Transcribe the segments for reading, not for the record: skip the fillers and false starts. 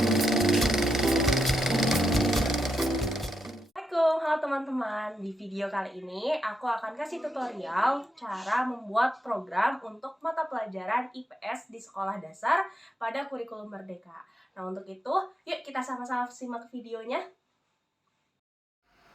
Assalamualaikum, halo teman-teman. Di video kali ini aku akan kasih tutorial cara membuat program untuk mata pelajaran IPS di sekolah dasar pada kurikulum Merdeka. Nah, untuk itu, yuk kita sama-sama simak videonya.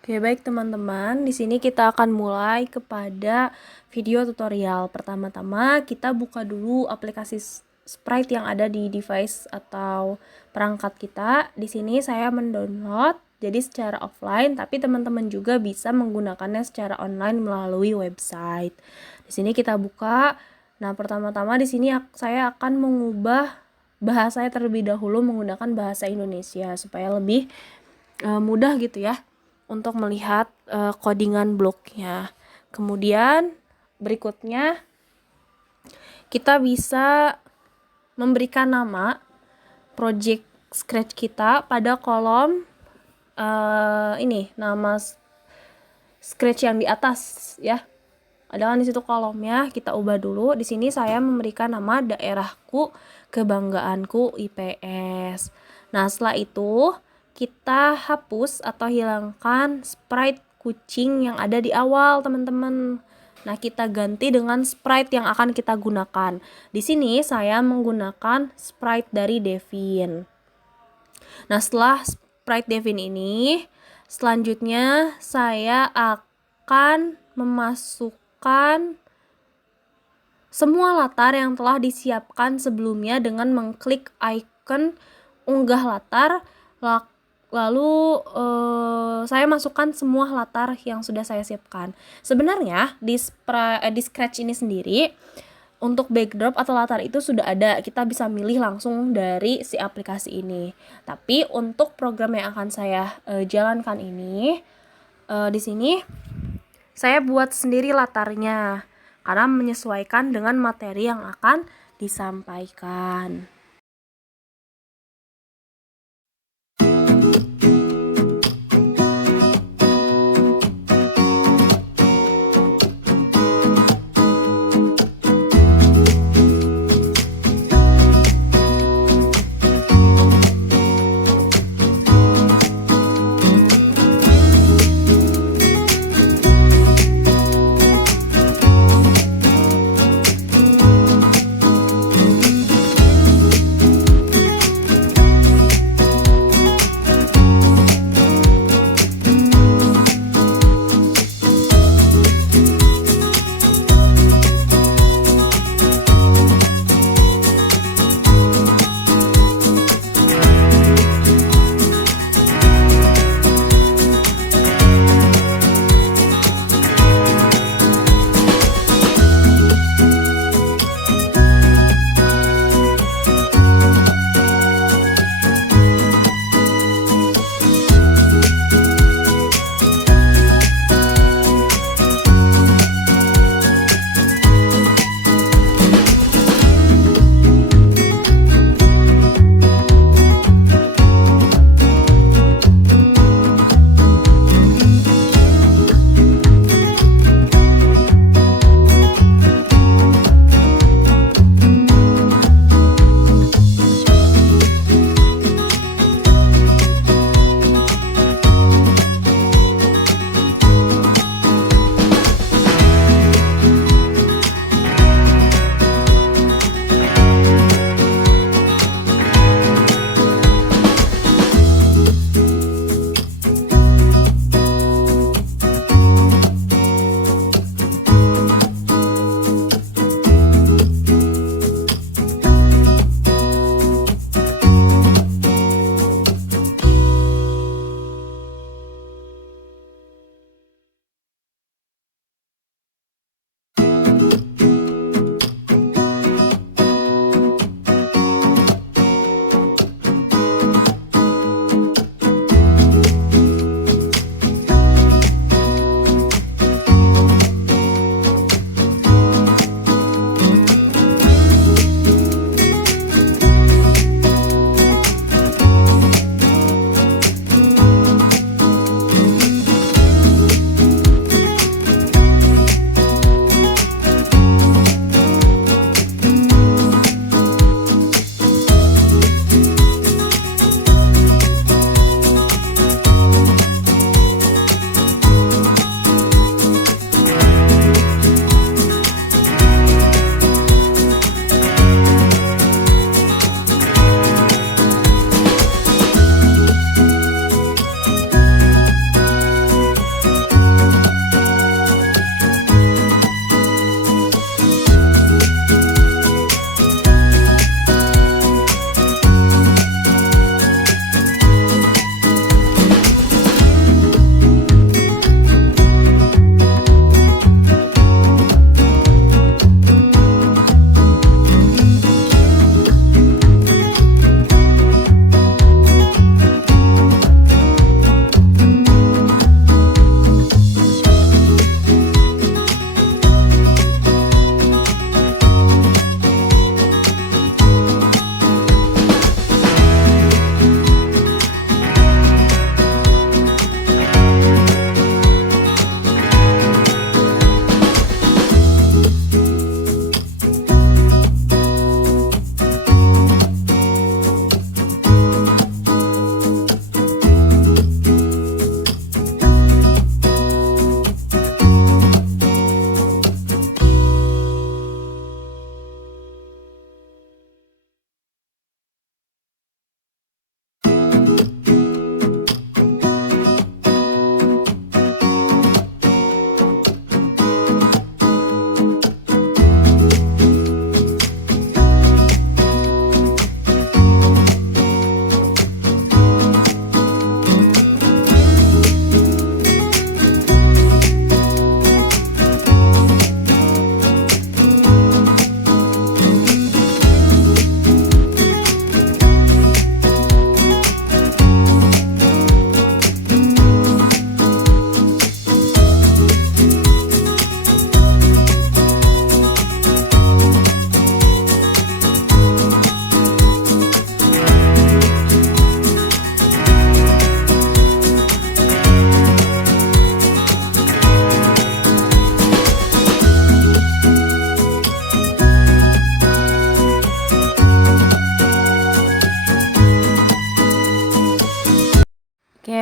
Oke, baik teman-teman. Di sini kita akan mulai kepada video tutorial. Pertama-tama kita buka dulu aplikasi Sprite yang ada di device atau perangkat kita. Di sini saya mendownload jadi secara offline, tapi teman-teman juga bisa menggunakannya secara online melalui website. Di sini kita buka. Nah, pertama-tama di sini saya akan mengubah bahasanya terlebih dahulu menggunakan bahasa Indonesia supaya lebih mudah gitu ya untuk melihat codingan bloknya. Kemudian berikutnya kita bisa memberikan nama project Scratch kita pada kolom ini nama Scratch yang di atas ya. Ada kan di situ kolomnya, kita ubah dulu. Di sini saya memberikan nama daerahku kebanggaanku IPS. Nah, setelah itu kita hapus atau hilangkan sprite kucing yang ada di awal, teman-teman. Nah, kita ganti dengan sprite yang akan kita gunakan. Di sini saya menggunakan sprite dari Devin. Nah, setelah sprite Devin ini, selanjutnya saya akan memasukkan semua latar yang telah disiapkan sebelumnya dengan mengklik icon unggah latar. Lalu saya masukkan semua latar yang sudah saya siapkan. Sebenarnya di Scratch ini sendiri untuk backdrop atau latar itu sudah ada, kita bisa milih langsung dari si aplikasi ini. Tapi untuk program yang akan saya jalankan ini, di sini saya buat sendiri latarnya karena menyesuaikan dengan materi yang akan disampaikan.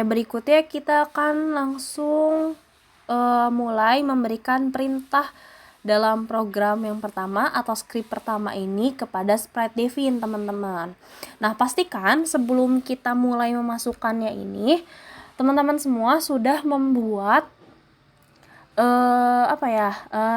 Oke, berikutnya kita akan langsung mulai memberikan perintah dalam program yang pertama atau script pertama ini kepada Sprite Devin, teman-teman. Nah, pastikan sebelum kita mulai memasukkannya ini, teman-teman semua sudah membuat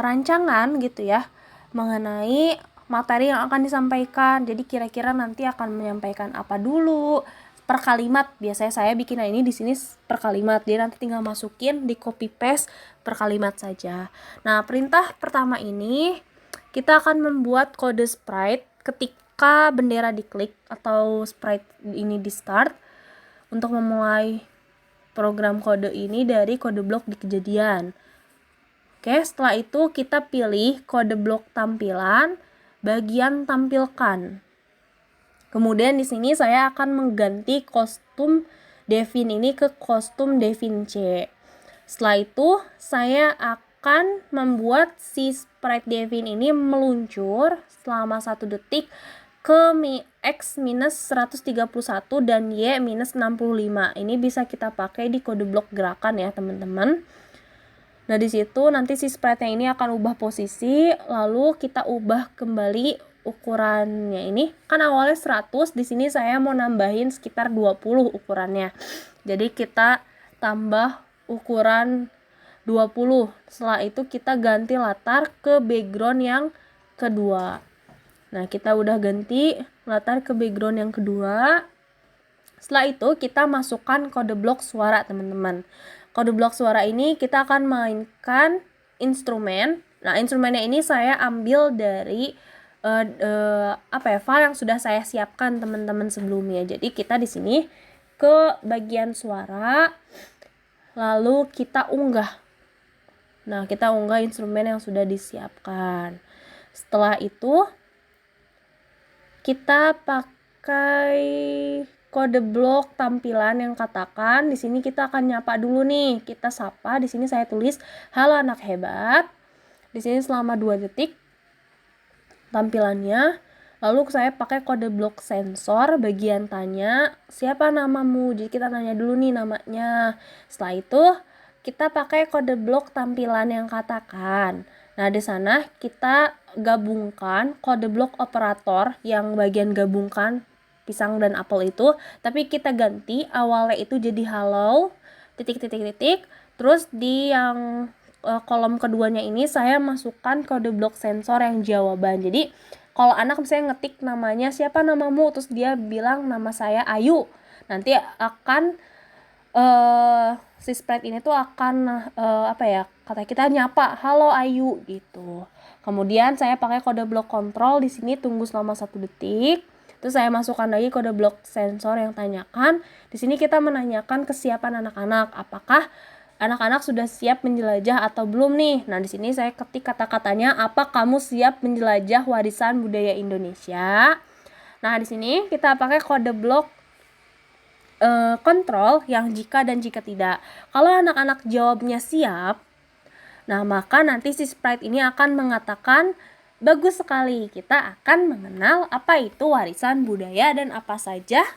rancangan gitu ya mengenai materi yang akan disampaikan. Jadi kira-kira nanti akan menyampaikan apa dulu, per kalimat. Biasanya saya bikin ini di sini per kalimat. Jadi nanti tinggal masukin di copy paste per kalimat saja. Nah, perintah pertama ini kita akan membuat kode sprite ketika bendera diklik atau sprite ini di start untuk memulai program kode ini dari kode blok di kejadian. Oke, setelah itu kita pilih kode blok tampilan bagian tampilkan. Kemudian di sini saya akan mengganti kostum Devin ini ke kostum Devin C. Setelah itu saya akan membuat si sprite Devin ini meluncur selama 1 detik ke X minus 131 dan Y minus 65. Ini bisa kita pakai di kode blok gerakan ya teman-teman. Nah, di situ nanti si sprite-nya ini akan ubah posisi, lalu kita ubah kembali ukurannya ini. Kan awalnya 100, di sini saya mau nambahin sekitar 20 ukurannya. Jadi kita tambah ukuran 20. Setelah itu kita ganti latar ke background yang kedua. Nah, kita udah ganti latar ke background yang kedua. Setelah itu kita masukkan kode blok suara, teman-teman. Kode blok suara ini kita akan mainkan instrumen. Nah, instrumennya ini saya ambil dari file yang sudah saya siapkan teman-teman sebelumnya. Jadi kita di sini ke bagian suara, lalu kita unggah. Nah, kita unggah instrumen yang sudah disiapkan. Setelah itu kita pakai kode blok tampilan yang katakan di sini kita akan nyapa dulu nih. Kita sapa, di sini saya tulis halo anak hebat. Di sini selama 2 detik tampilannya. Lalu saya pakai kode blok sensor bagian tanya, siapa namamu? Jadi kita tanya dulu nih namanya. Setelah itu kita pakai kode blok tampilan yang katakan. Nah, di sana kita gabungkan kode blok operator yang bagian gabungkan pisang dan apel itu, tapi kita ganti awalnya itu jadi halo titik. Terus di yang kolom keduanya ini saya masukkan kode blok sensor yang jawaban. Jadi kalau anak misalnya ngetik namanya, siapa namamu, terus dia bilang nama saya Ayu, nanti akan si sprite ini tuh akan kata kita nyapa halo Ayu gitu. Kemudian saya pakai kode blok kontrol di sini, tunggu selama 1 detik. Terus saya masukkan lagi kode blok sensor yang tanyakan. Di sini kita menanyakan kesiapan anak-anak, apakah anak-anak sudah siap menjelajah atau belum nih. Nah, di sini saya ketik kata-katanya, apa kamu siap menjelajah warisan budaya Indonesia? Nah, di sini kita pakai kode blok kontrol yang jika dan jika tidak. Kalau anak-anak jawabnya siap, nah maka nanti si sprite ini akan mengatakan, bagus sekali, kita akan mengenal apa itu warisan budaya dan apa saja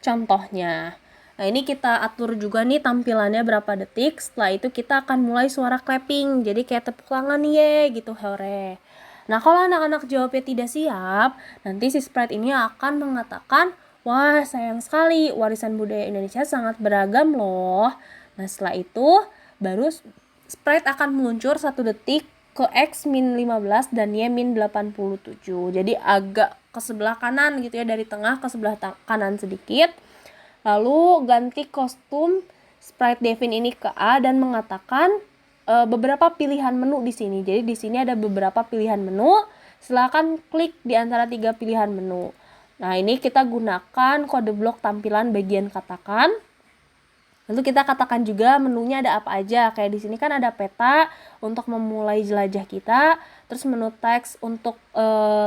contohnya. Nah, ini kita atur juga nih tampilannya berapa detik. Setelah itu kita akan mulai suara clapping. Jadi kayak tepuk tangan ye gitu, hore. Nah, kalau anak-anak jawabnya tidak siap, nanti si sprite ini akan mengatakan, wah sayang sekali, warisan budaya Indonesia sangat beragam loh. Nah, setelah itu baru sprite akan meluncur 1 detik ke X min 15 dan Y min 87. Jadi agak ke sebelah kanan gitu ya, dari tengah ke sebelah kanan sedikit. Lalu ganti kostum sprite Devin ini ke A dan mengatakan beberapa pilihan menu di sini. Jadi di sini ada beberapa pilihan menu. Silakan klik di antara 3 pilihan menu. Nah, ini kita gunakan kode blok tampilan bagian katakan. Lalu kita katakan juga menunya ada apa aja. Kayak di sini kan ada peta untuk memulai jelajah kita, terus menu teks untuk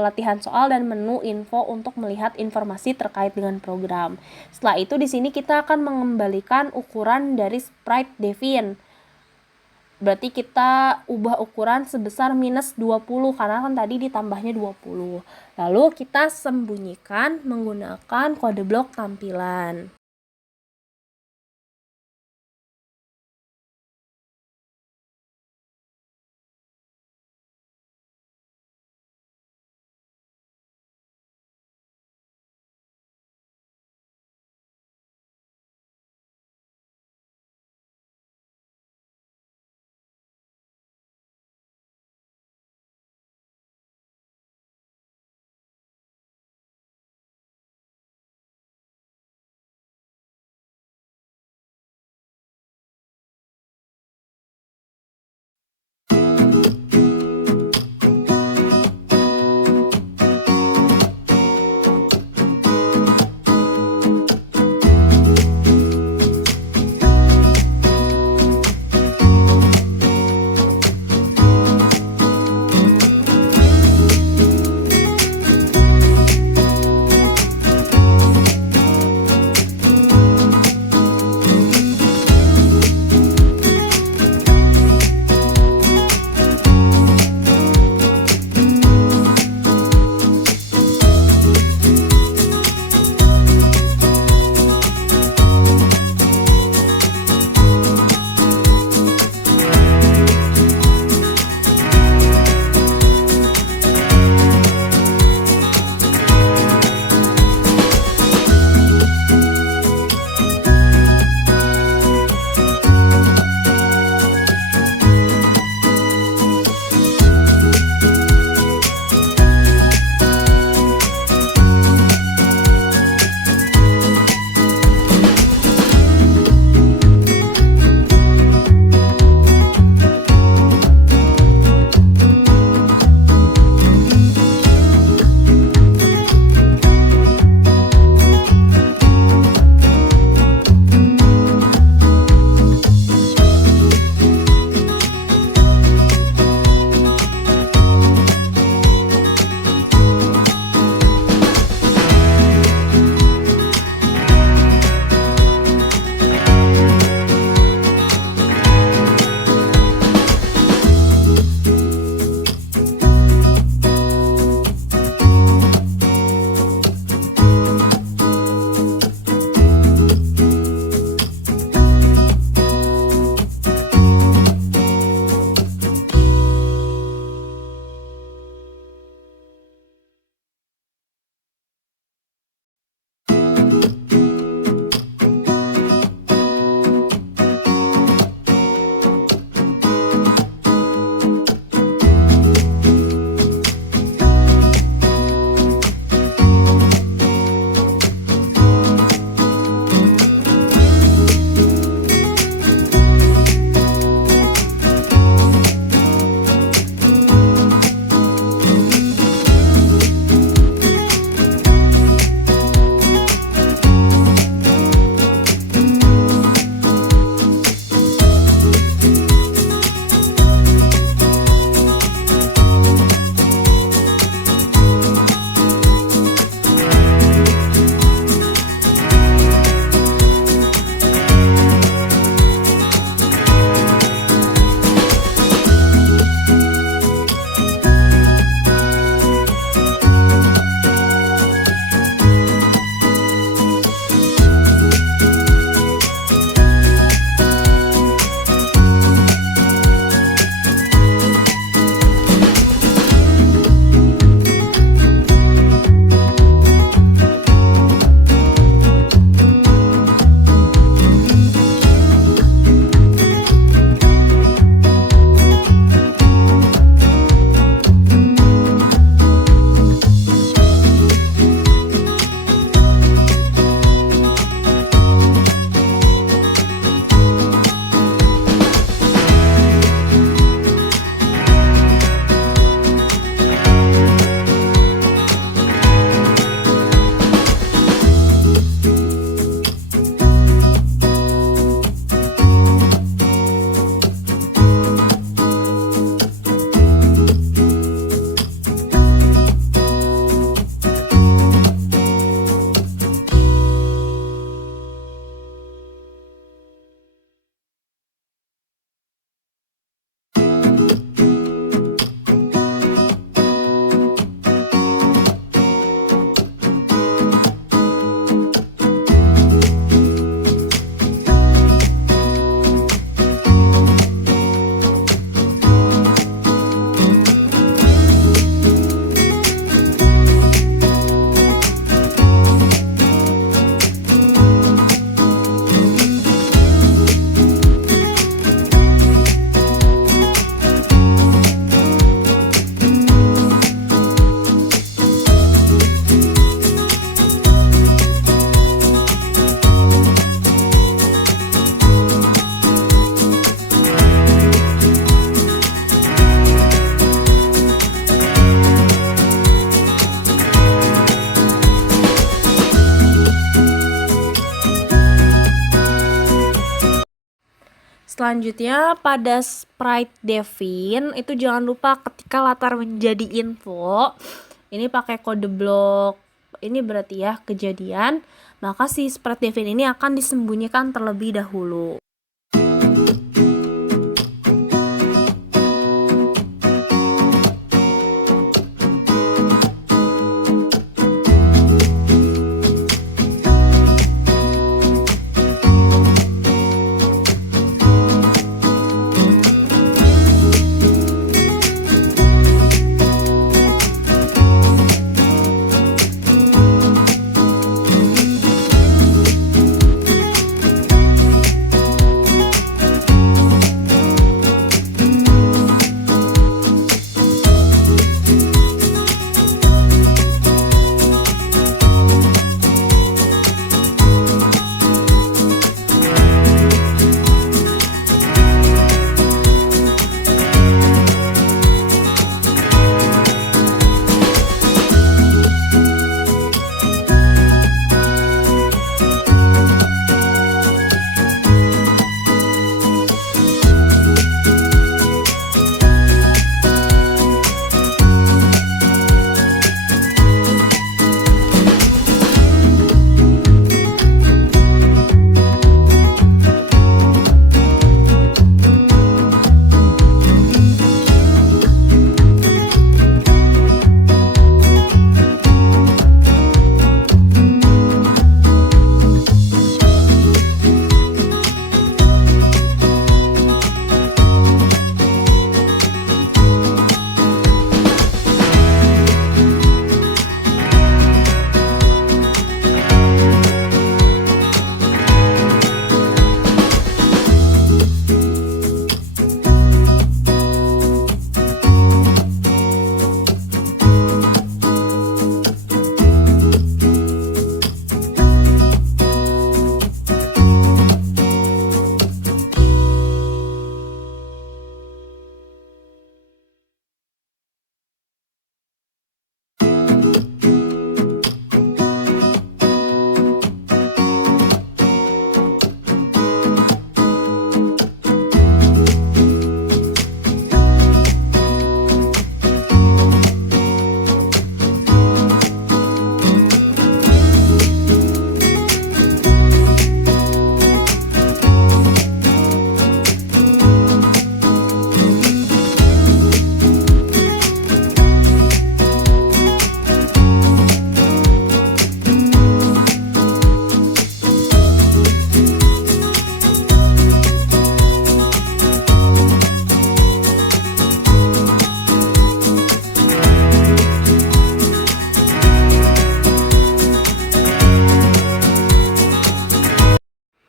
latihan soal, dan menu info untuk melihat informasi terkait dengan program. Setelah itu di sini kita akan mengembalikan ukuran dari sprite Devin. Berarti kita ubah ukuran sebesar minus 20 karena kan tadi ditambahnya 20. Lalu kita sembunyikan menggunakan kode blok tampilan. Selanjutnya pada sprite Devin itu jangan lupa ketika latar menjadi info, ini pakai kode blok, ini berarti ya kejadian, maka si sprite Devin ini akan disembunyikan terlebih dahulu.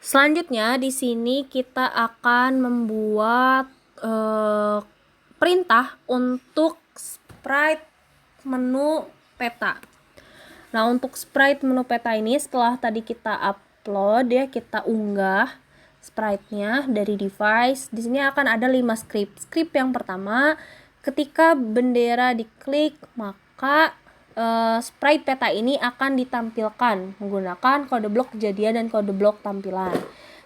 Selanjutnya di sini kita akan membuat perintah untuk sprite menu peta. Nah, untuk sprite menu peta ini setelah tadi kita upload ya, kita unggah sprite-nya dari device. Di sini akan ada 5 script. Script yang pertama, ketika bendera diklik, maka sprite peta ini akan ditampilkan menggunakan kode blok kejadian dan kode blok tampilan.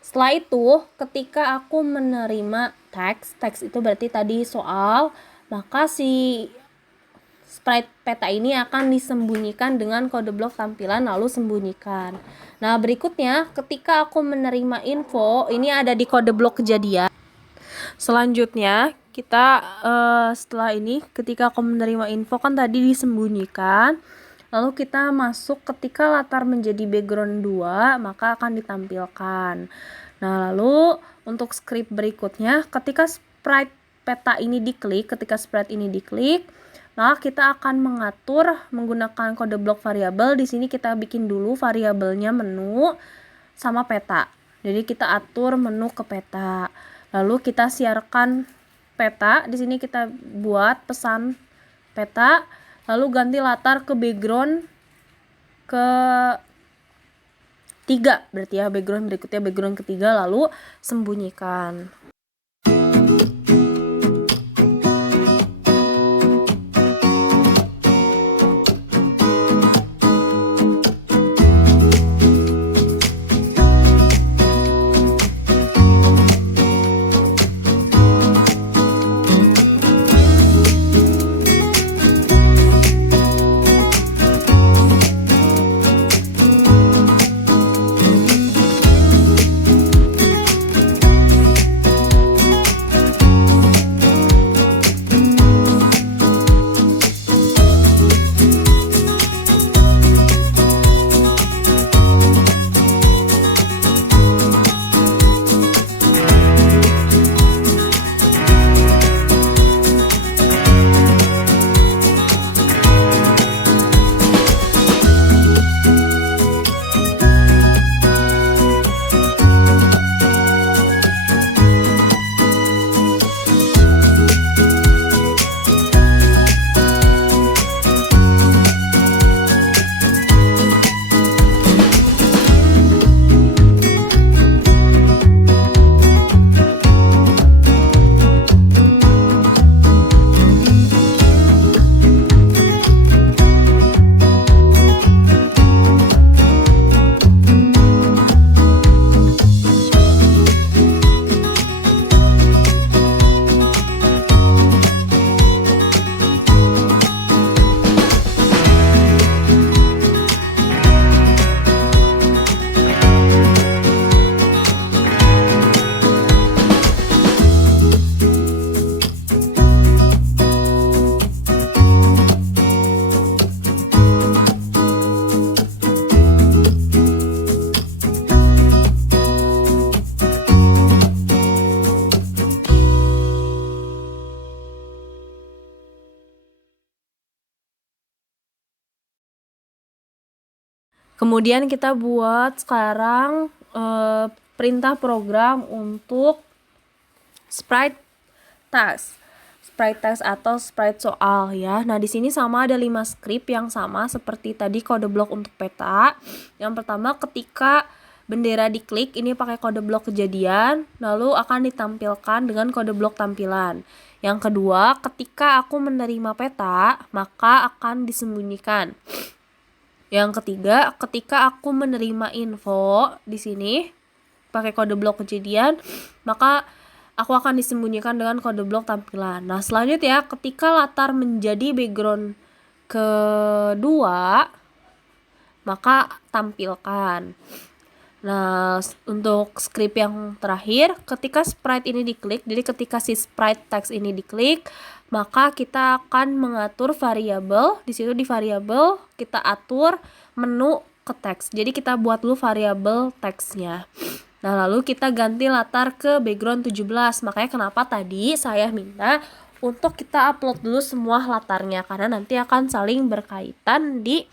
Setelah itu, ketika aku menerima teks itu berarti tadi soal, maka si sprite peta ini akan disembunyikan dengan kode blok tampilan lalu sembunyikan. Nah, berikutnya ketika aku menerima info, ini ada di kode blok kejadian. Selanjutnya kita setelah ini ketika aku menerima info kan tadi disembunyikan, lalu kita masuk ketika latar menjadi background 2 maka akan ditampilkan. Nah, lalu untuk script berikutnya ketika sprite peta ini diklik, maka kita akan mengatur menggunakan kode blok variabel. Di sini kita bikin dulu variabelnya menu sama peta. Jadi kita atur menu ke peta. Lalu kita siarkan peta. Di sini kita buat pesan peta, lalu ganti latar ke background ke 3 berarti ya, background berikutnya background ketiga, lalu sembunyikan. Kemudian kita buat sekarang perintah program untuk sprite text. Sprite text atau sprite soal ya. Nah, di sini sama ada 5 script yang sama seperti tadi kode blok untuk peta. Yang pertama, ketika bendera diklik ini pakai kode blok kejadian, lalu akan ditampilkan dengan kode blok tampilan. Yang kedua, ketika aku menerima peta, maka akan disembunyikan. Yang ketiga, ketika aku menerima info di sini pakai kode blok kejadian, maka aku akan disembunyikan dengan kode blok tampilan. Nah, selanjutnya ketika latar menjadi background kedua, maka tampilkan. Nah, untuk script yang terakhir, ketika sprite ini diklik, jadi ketika si sprite text ini diklik, maka kita akan mengatur variabel. Di situ di variabel kita atur menu ke teks. Jadi kita buat dulu variabel teksnya. Nah, lalu kita ganti latar ke background 17. Makanya kenapa tadi saya minta untuk kita upload dulu semua latarnya, karena nanti akan saling berkaitan di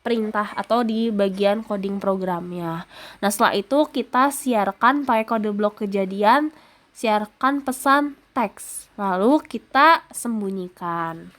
perintah atau di bagian coding programnya. Nah, setelah itu kita siarkan pakai kode blok kejadian, siarkan pesan teks, lalu kita sembunyikan.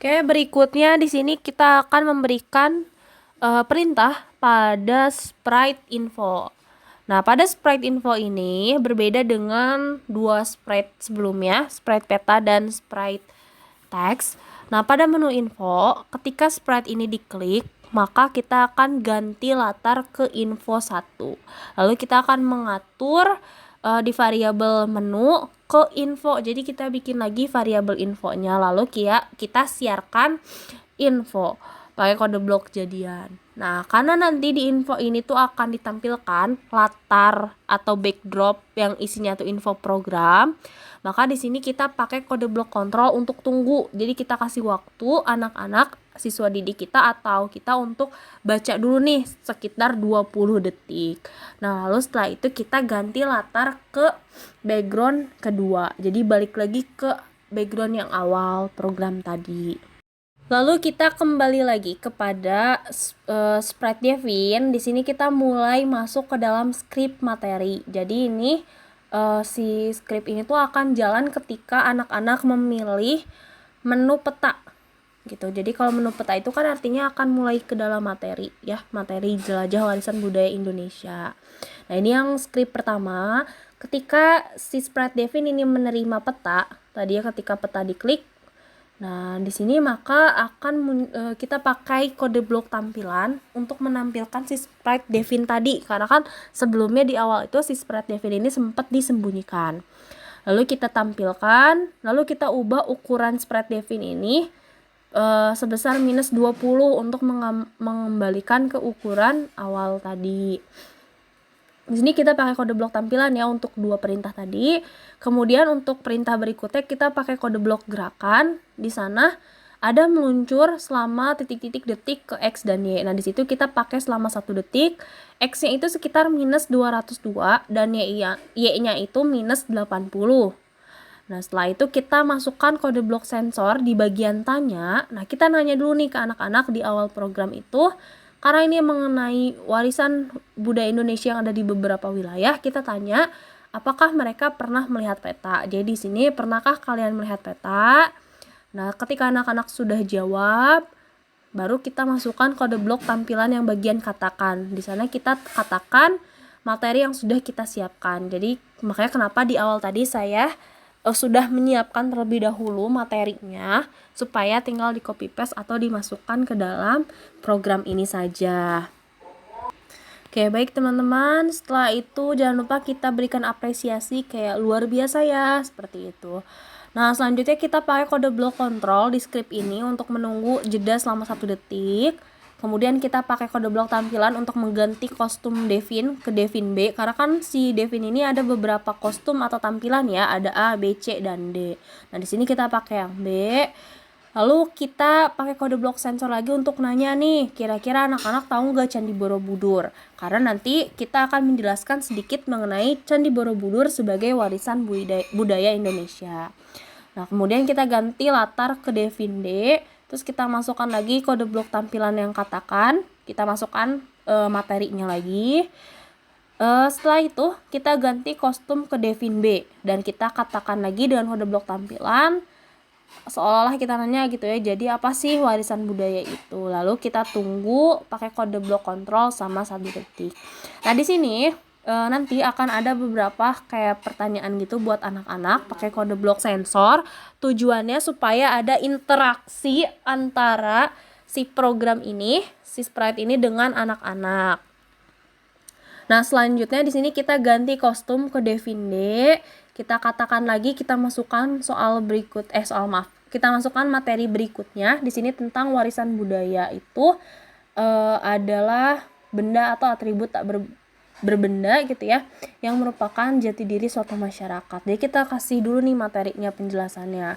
Oke, berikutnya di sini kita akan memberikan perintah pada sprite info. Nah, pada sprite info ini berbeda dengan dua sprite sebelumnya, sprite peta dan sprite text. Nah, pada menu info, ketika sprite ini diklik, maka kita akan ganti latar ke info 1. Lalu kita akan mengatur di variabel menu ke info. Jadi kita bikin lagi variabel infonya, lalu kita siarkan info pakai kode blok kejadian. Nah, karena nanti di info ini tuh akan ditampilkan latar atau backdrop yang isinya tuh info program, maka di sini kita pakai kode blok kontrol untuk tunggu. Jadi kita kasih waktu anak-anak siswa didik kita atau kita untuk baca dulu nih sekitar 20 detik. Nah, lalu setelah itu kita ganti latar ke background kedua. Jadi balik lagi ke background yang awal program tadi. Lalu kita kembali lagi kepada sprite Devin. Di sini kita mulai masuk ke dalam script materi. Jadi ini si script ini tuh akan jalan ketika anak-anak memilih menu peta gitu. Jadi kalau menu peta itu kan artinya akan mulai ke dalam materi ya, materi jelajah warisan budaya Indonesia. Nah, ini yang script pertama, ketika si sprite Devin ini menerima peta, tadi ya ketika peta diklik. Nah, di sini maka akan kita pakai kode blok tampilan untuk menampilkan si sprite Devin tadi, karena kan sebelumnya di awal itu si sprite Devin ini sempat disembunyikan. lalu kita tampilkan, lalu kita ubah ukuran sprite Devin ini sebesar minus 20 untuk mengembalikan ke ukuran awal tadi. Di sini kita pakai kode blok tampilan ya untuk dua perintah tadi. Kemudian untuk perintah berikutnya kita pakai kode blok gerakan. Di sana ada meluncur selama titik-titik detik ke X dan Y. Nah, di situ kita pakai selama 1 detik. X-nya itu sekitar minus 202 dan Y-nya itu minus 80. Nah, setelah itu kita masukkan kode blok sensor di bagian tanya. Nah, kita nanya dulu nih ke anak-anak di awal program itu. Karena ini mengenai warisan budaya Indonesia yang ada di beberapa wilayah, kita tanya apakah mereka pernah melihat peta. Jadi di sini, pernahkah kalian melihat peta? Nah, ketika anak-anak sudah jawab, baru kita masukkan kode blok tampilan yang bagian katakan. Di sana kita katakan materi yang sudah kita siapkan. Jadi makanya kenapa di awal tadi saya sudah menyiapkan terlebih dahulu materinya supaya tinggal di copy paste atau dimasukkan ke dalam program ini saja. Oke, baik teman-teman, setelah itu jangan lupa kita berikan apresiasi kayak luar biasa ya, seperti itu. Nah, selanjutnya kita pakai kode blok kontrol di script ini untuk menunggu jeda selama 1 detik. Kemudian kita pakai kode blok tampilan untuk mengganti kostum Devin ke Devin B. Karena kan si Devin ini ada beberapa kostum atau tampilan ya. Ada A, B, C, dan D. Nah, di sini kita pakai yang B. Lalu kita pakai kode blok sensor lagi untuk nanya nih, kira-kira anak-anak tahu nggak Candi Borobudur? Karena nanti kita akan menjelaskan sedikit mengenai Candi Borobudur sebagai warisan budaya Indonesia. Nah, kemudian kita ganti latar ke Devin D. Terus kita masukkan lagi kode blok tampilan yang katakan, kita masukkan materinya lagi. Setelah itu kita ganti kostum ke Devin B dan kita katakan lagi dengan kode blok tampilan seolah-olah kita nanya gitu ya, jadi apa sih warisan budaya itu? Lalu kita tunggu pakai kode blok kontrol sama 1 detik. Nah, di sini nanti akan ada beberapa kayak pertanyaan gitu buat anak-anak pakai kode blok sensor. Tujuannya supaya ada interaksi antara si program ini, si sprite ini dengan anak-anak. Nah, selanjutnya di sini kita ganti kostum ke Devin D. Kita katakan lagi, kita masukkan kita masukkan materi berikutnya. Di sini tentang warisan budaya itu adalah benda atau atribut tak berbenda gitu ya, yang merupakan jati diri suatu masyarakat. Jadi kita kasih dulu nih materinya, penjelasannya.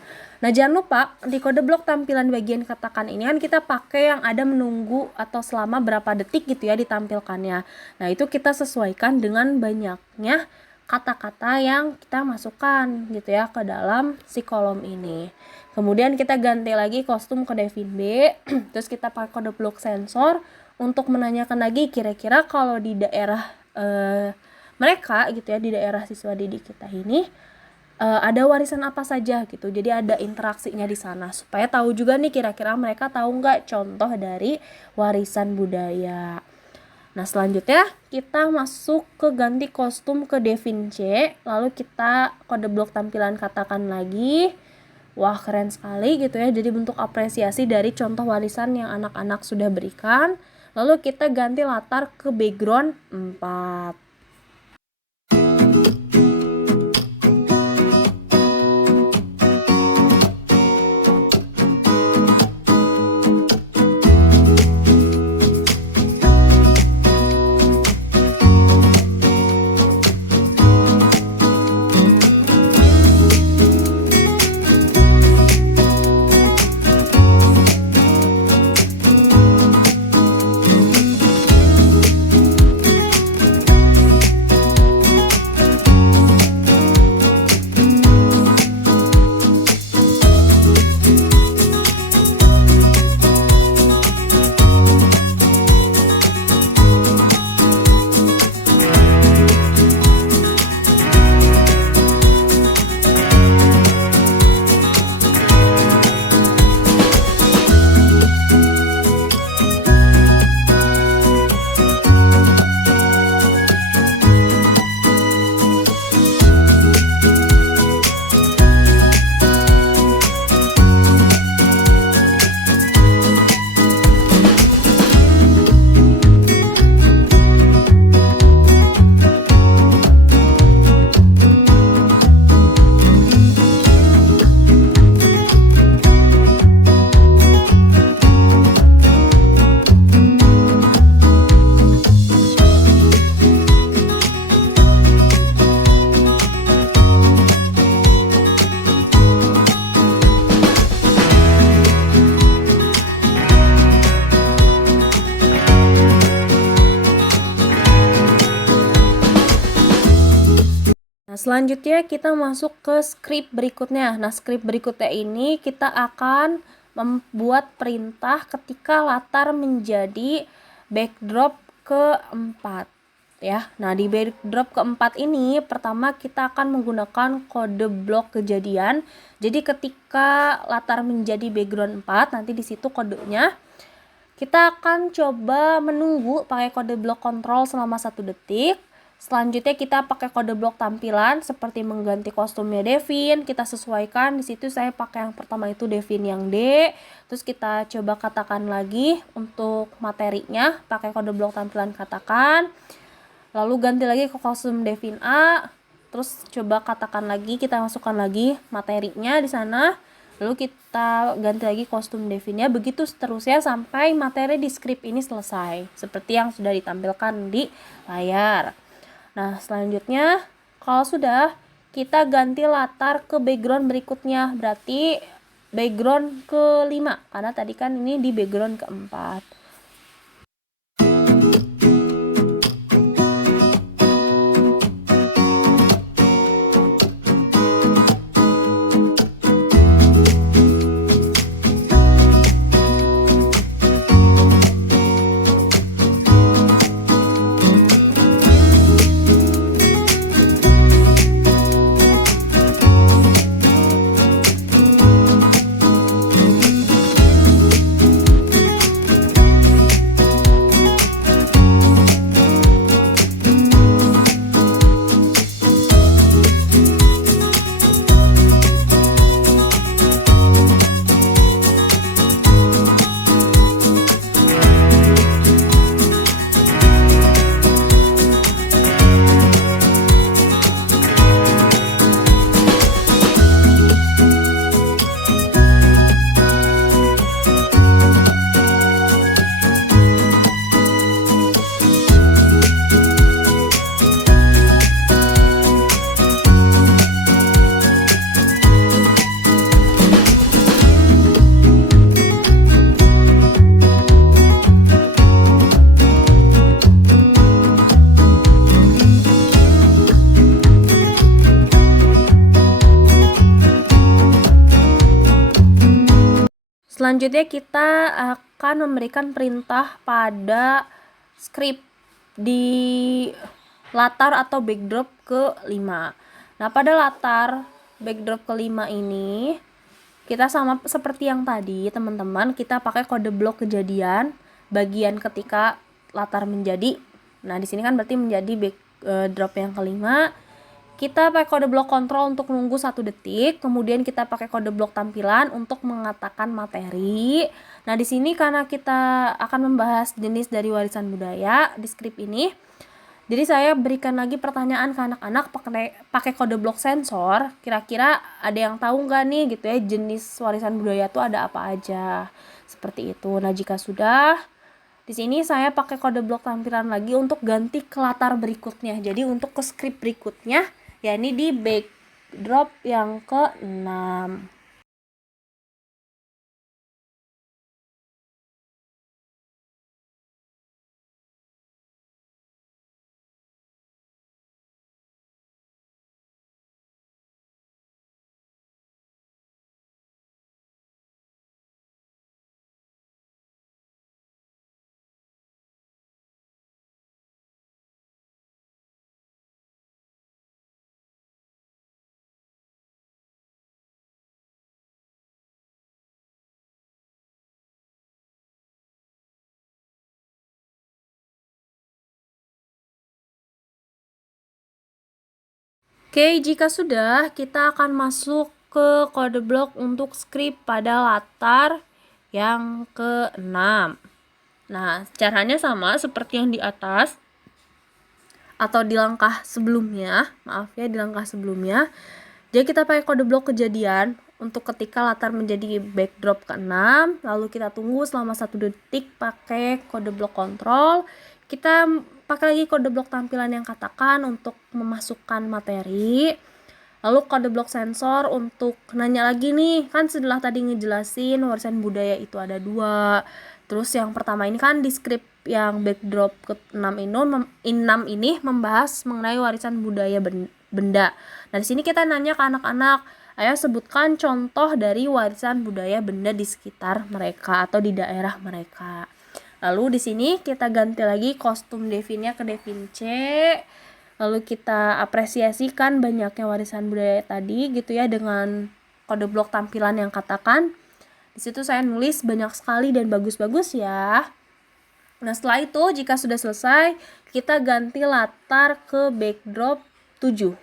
Nah, jangan lupa di kode blok tampilan bagian katakan ini kan kita pakai yang ada menunggu atau selama berapa detik gitu ya ditampilkannya. Nah, itu kita sesuaikan dengan banyaknya kata-kata yang kita masukkan gitu ya ke dalam si kolom ini. Kemudian kita ganti lagi kostum ke Devin B. Terus kita pakai kode blok sensor untuk menanyakan lagi kira-kira kalau di daerah mereka gitu ya, di daerah siswa didik kita ini ada warisan apa saja gitu. Jadi ada interaksinya di sana supaya tahu juga nih kira-kira mereka tahu nggak contoh dari warisan budaya. Nah, selanjutnya kita masuk ke ganti kostum ke Devin C. Lalu kita kode blok tampilan katakan lagi. Wah, keren sekali gitu ya. Jadi bentuk apresiasi dari contoh warisan yang anak-anak sudah berikan. Lalu kita ganti latar ke background 4. selanjutnya kita masuk ke script berikutnya. Nah, script berikutnya ini kita akan membuat perintah ketika latar menjadi backdrop keempat ya. Nah, di backdrop keempat ini pertama kita akan menggunakan kode blok kejadian. Jadi ketika latar menjadi background 4, nanti di situ kodenya kita akan coba menunggu pakai kode blok kontrol selama 1 detik. Selanjutnya kita pakai kode blok tampilan seperti mengganti kostumnya Devin, kita sesuaikan. Di situ saya pakai yang pertama itu Devin yang D. Terus kita coba katakan lagi untuk materinya, pakai kode blok tampilan katakan. Lalu ganti lagi ke kostum Devin A. Terus coba katakan lagi, kita masukkan lagi materinya di sana. Lalu kita ganti lagi kostum Devinnya, begitu seterusnya sampai materi di script ini selesai. Seperti yang sudah ditampilkan di layar. Nah, selanjutnya kalau sudah, kita ganti latar ke background berikutnya. Berarti background kelima, karena tadi kan ini di background keempat. Selanjutnya kita akan memberikan perintah pada script di latar atau backdrop ke-5. Nah, pada latar backdrop ke-5 ini kita sama seperti yang tadi, teman-teman, kita pakai kode blok kejadian bagian ketika latar menjadi. Nah, di sini kan berarti menjadi backdrop yang kelima. Kita pakai kode blok kontrol untuk nunggu 1 detik, kemudian kita pakai kode blok tampilan untuk mengatakan materi. Nah, di sini karena kita akan membahas jenis dari warisan budaya di script ini, jadi saya berikan lagi pertanyaan ke anak-anak pakai kode blok sensor. Kira-kira ada yang tahu nggak nih gitu ya, jenis warisan budaya itu ada apa aja? Seperti itu. Nah, jika sudah, di sini saya pakai kode blok tampilan lagi untuk ganti ke latar berikutnya. Jadi untuk ke script berikutnya, yakni di backdrop yang ke-6. Oke, jika sudah, kita akan masuk ke kode blok untuk script pada latar yang ke-6. Nah, caranya sama seperti yang di atas atau di langkah sebelumnya. Di langkah sebelumnya. Jadi kita pakai kode blok kejadian untuk ketika latar menjadi backdrop ke-6, lalu kita tunggu selama 1 detik pakai kode blok kontrol. Kita pakai lagi kode blok tampilan yang katakan untuk memasukkan materi. Lalu kode blok sensor untuk nanya lagi nih, kan setelah tadi ngejelasin warisan budaya itu ada 2. Terus yang pertama ini kan di script yang backdrop ke-6 ini membahas mengenai warisan budaya benda. Nah, di sini kita nanya ke anak-anak, ayo sebutkan contoh dari warisan budaya benda di sekitar mereka atau di daerah mereka. Lalu di sini kita ganti lagi kostum Devinnya ke Devin C. Lalu kita apresiasikan banyaknya warisan budaya tadi gitu ya dengan kode blok tampilan yang katakan. Di situ saya nulis banyak sekali dan bagus-bagus ya. Nah, setelah itu jika sudah selesai, kita ganti latar ke backdrop 7.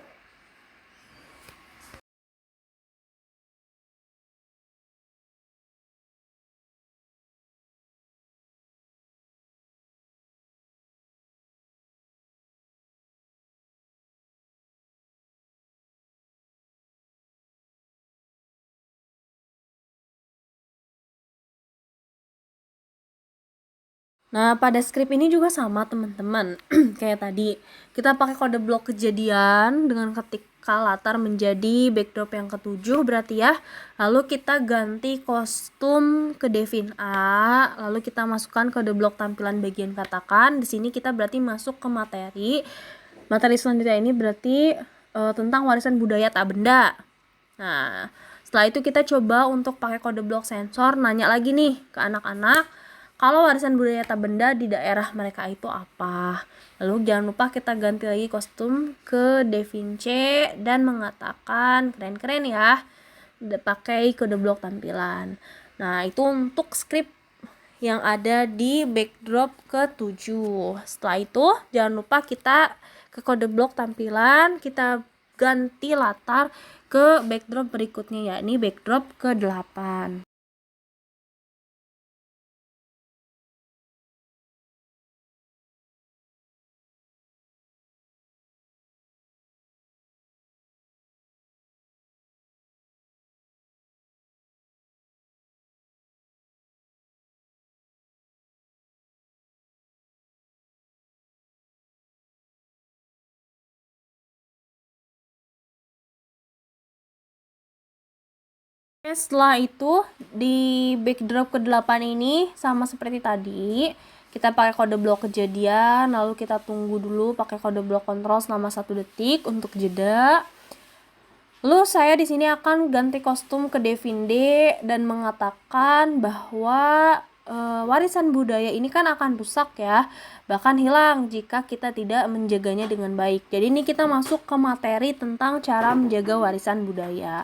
Nah, pada script ini juga sama teman-teman. Kayak tadi, kita pakai kode blok kejadian dengan ketika latar menjadi backdrop yang ketujuh berarti ya. Lalu kita ganti kostum ke Devin A, lalu kita masukkan kode blok tampilan bagian katakan. Di sini kita berarti masuk ke materi. Materi selanjutnya ini berarti tentang warisan budaya tak benda. Nah, setelah itu kita coba untuk pakai kode blok sensor, nanya lagi nih ke anak-anak, kalau warisan budaya tak benda di daerah mereka itu apa. Lalu jangan lupa kita ganti lagi kostum ke Devin C dan mengatakan keren-keren ya, pakai kode blok tampilan. Nah, itu untuk script yang ada di backdrop ke-7. Setelah itu jangan lupa kita ke kode blok tampilan, kita ganti latar ke backdrop berikutnya, yakni backdrop ke-8. Setelah itu di backdrop ke-8 ini sama seperti tadi, kita pakai kode blok kejadian, lalu kita tunggu dulu pakai kode blok kontrol selama 1 detik untuk jeda. Lalu saya di sini akan ganti kostum ke Devin D dan mengatakan bahwa warisan budaya ini kan akan rusak ya, bahkan hilang jika kita tidak menjaganya dengan baik. Jadi ini kita masuk ke materi tentang cara menjaga warisan budaya.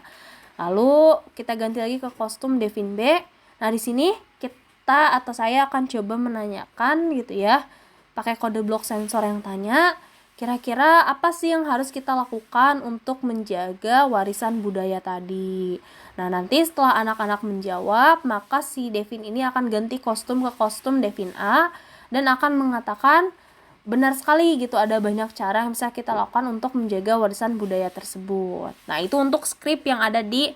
Lalu kita ganti lagi ke kostum Devin B. Nah, di sini kita atau saya akan coba menanyakan gitu ya, pakai kode blok sensor yang tanya, kira-kira apa sih yang harus kita lakukan untuk menjaga warisan budaya tadi. Nah, nanti setelah anak-anak menjawab, maka si Devin ini akan ganti kostum ke kostum Devin A dan akan mengatakan benar sekali gitu, ada banyak cara yang bisa kita lakukan untuk menjaga warisan budaya tersebut. Nah, itu untuk script yang ada di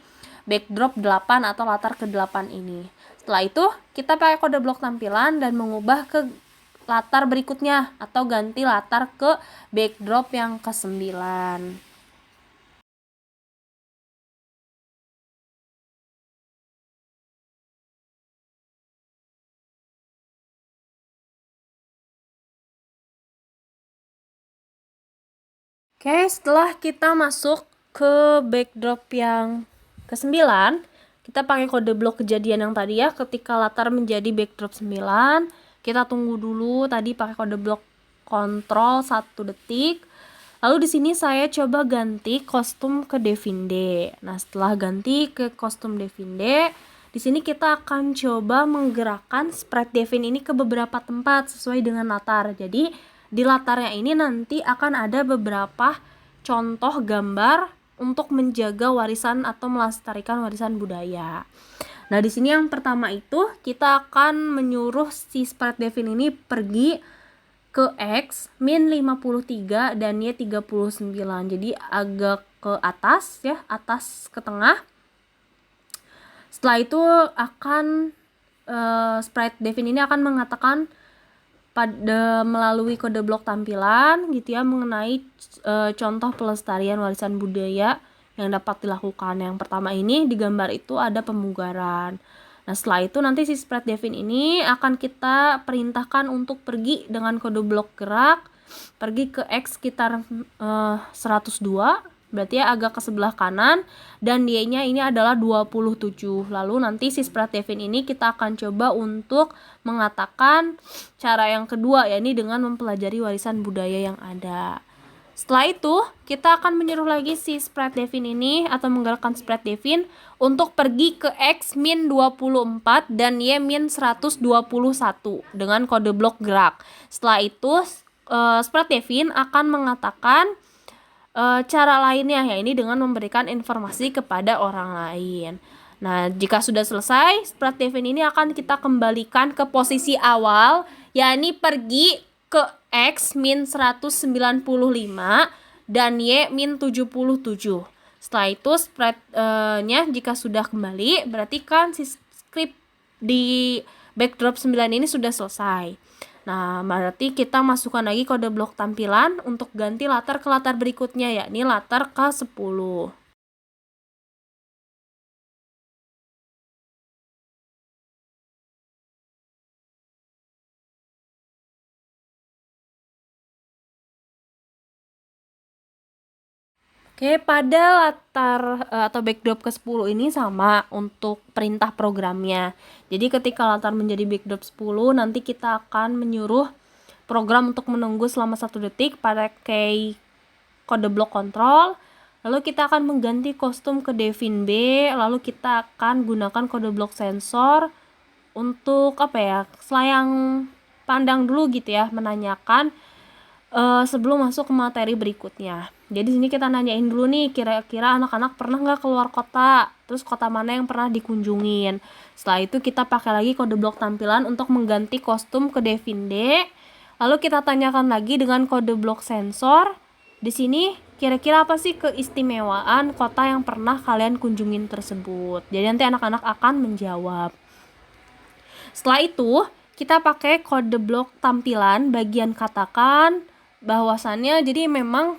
backdrop 8 atau latar ke-8 ini. Setelah itu, kita pakai kode blok tampilan dan mengubah ke latar berikutnya atau ganti latar ke backdrop yang ke-9. Oke, setelah kita masuk ke backdrop yang ke-9, kita pakai kode blok kejadian yang tadi ya, ketika latar menjadi backdrop 9, kita tunggu dulu tadi pakai kode blok kontrol 1 detik. Lalu di sini saya coba ganti kostum ke Devin D. Nah, setelah ganti ke kostum Devin D, di sini kita akan coba menggerakkan sprite Devin ini ke beberapa tempat sesuai dengan latar. Jadi di latarnya ini nanti akan ada beberapa contoh gambar untuk menjaga warisan atau melestarikan warisan budaya. Nah, di sini yang pertama itu kita akan menyuruh si sprite Devin ini pergi ke X min 53 dan Y 39. Jadi agak ke atas ya, atas ke tengah. Setelah itu akan sprite Devin ini akan mengatakan pada melalui kode blok tampilan gitu ya mengenai contoh pelestarian warisan budaya yang dapat dilakukan. Yang pertama ini di gambar itu ada pemugaran. Nah, setelah itu nanti si sprite Devin ini akan kita perintahkan untuk pergi dengan kode blok gerak pergi ke X sekitar 102, berarti ya agak ke sebelah kanan, dan Y-nya ini adalah 27. Lalu nanti si spread Devin ini kita akan coba untuk mengatakan cara yang kedua, yakni dengan mempelajari warisan budaya yang ada. Setelah itu, kita akan menyuruh lagi si spread Devin ini atau menggerakkan spread Devin untuk pergi ke X min 24 dan Y min 121 dengan kode blok gerak. Setelah itu, spread Devin akan mengatakan cara lainnya, ya ini dengan memberikan informasi kepada orang lain. Nah, jika sudah selesai, spread Devin ini akan kita kembalikan ke posisi awal, yakni pergi ke X min 195 dan Y min 77. Setelah itu spread-nya jika sudah kembali, berarti kan si script di backdrop 9 ini sudah selesai. Nah, berarti kita masukkan lagi kode blok tampilan untuk ganti latar ke latar berikutnya, yakni latar ke-10. Oke, pada latar atau backdrop ke-10 ini sama untuk perintah programnya. Jadi ketika latar menjadi backdrop 10, nanti kita akan menyuruh program untuk menunggu selama 1 detik pakai kode blok kontrol. Lalu kita akan mengganti kostum ke Devin B, lalu kita akan gunakan kode blok sensor untuk selayang pandang dulu gitu ya, menanyakan sebelum masuk ke materi berikutnya. Jadi sini kita nanyain dulu nih, kira-kira anak-anak pernah nggak keluar kota, terus kota mana yang pernah dikunjungin. Setelah itu kita pakai lagi kode blok tampilan untuk mengganti kostum ke Devin D. Lalu kita tanyakan lagi dengan kode blok sensor. Di sini kira-kira apa sih keistimewaan kota yang pernah kalian kunjungin tersebut. Jadi nanti anak-anak akan menjawab. Setelah itu kita pakai kode blok tampilan bagian katakan bahwasannya, jadi memang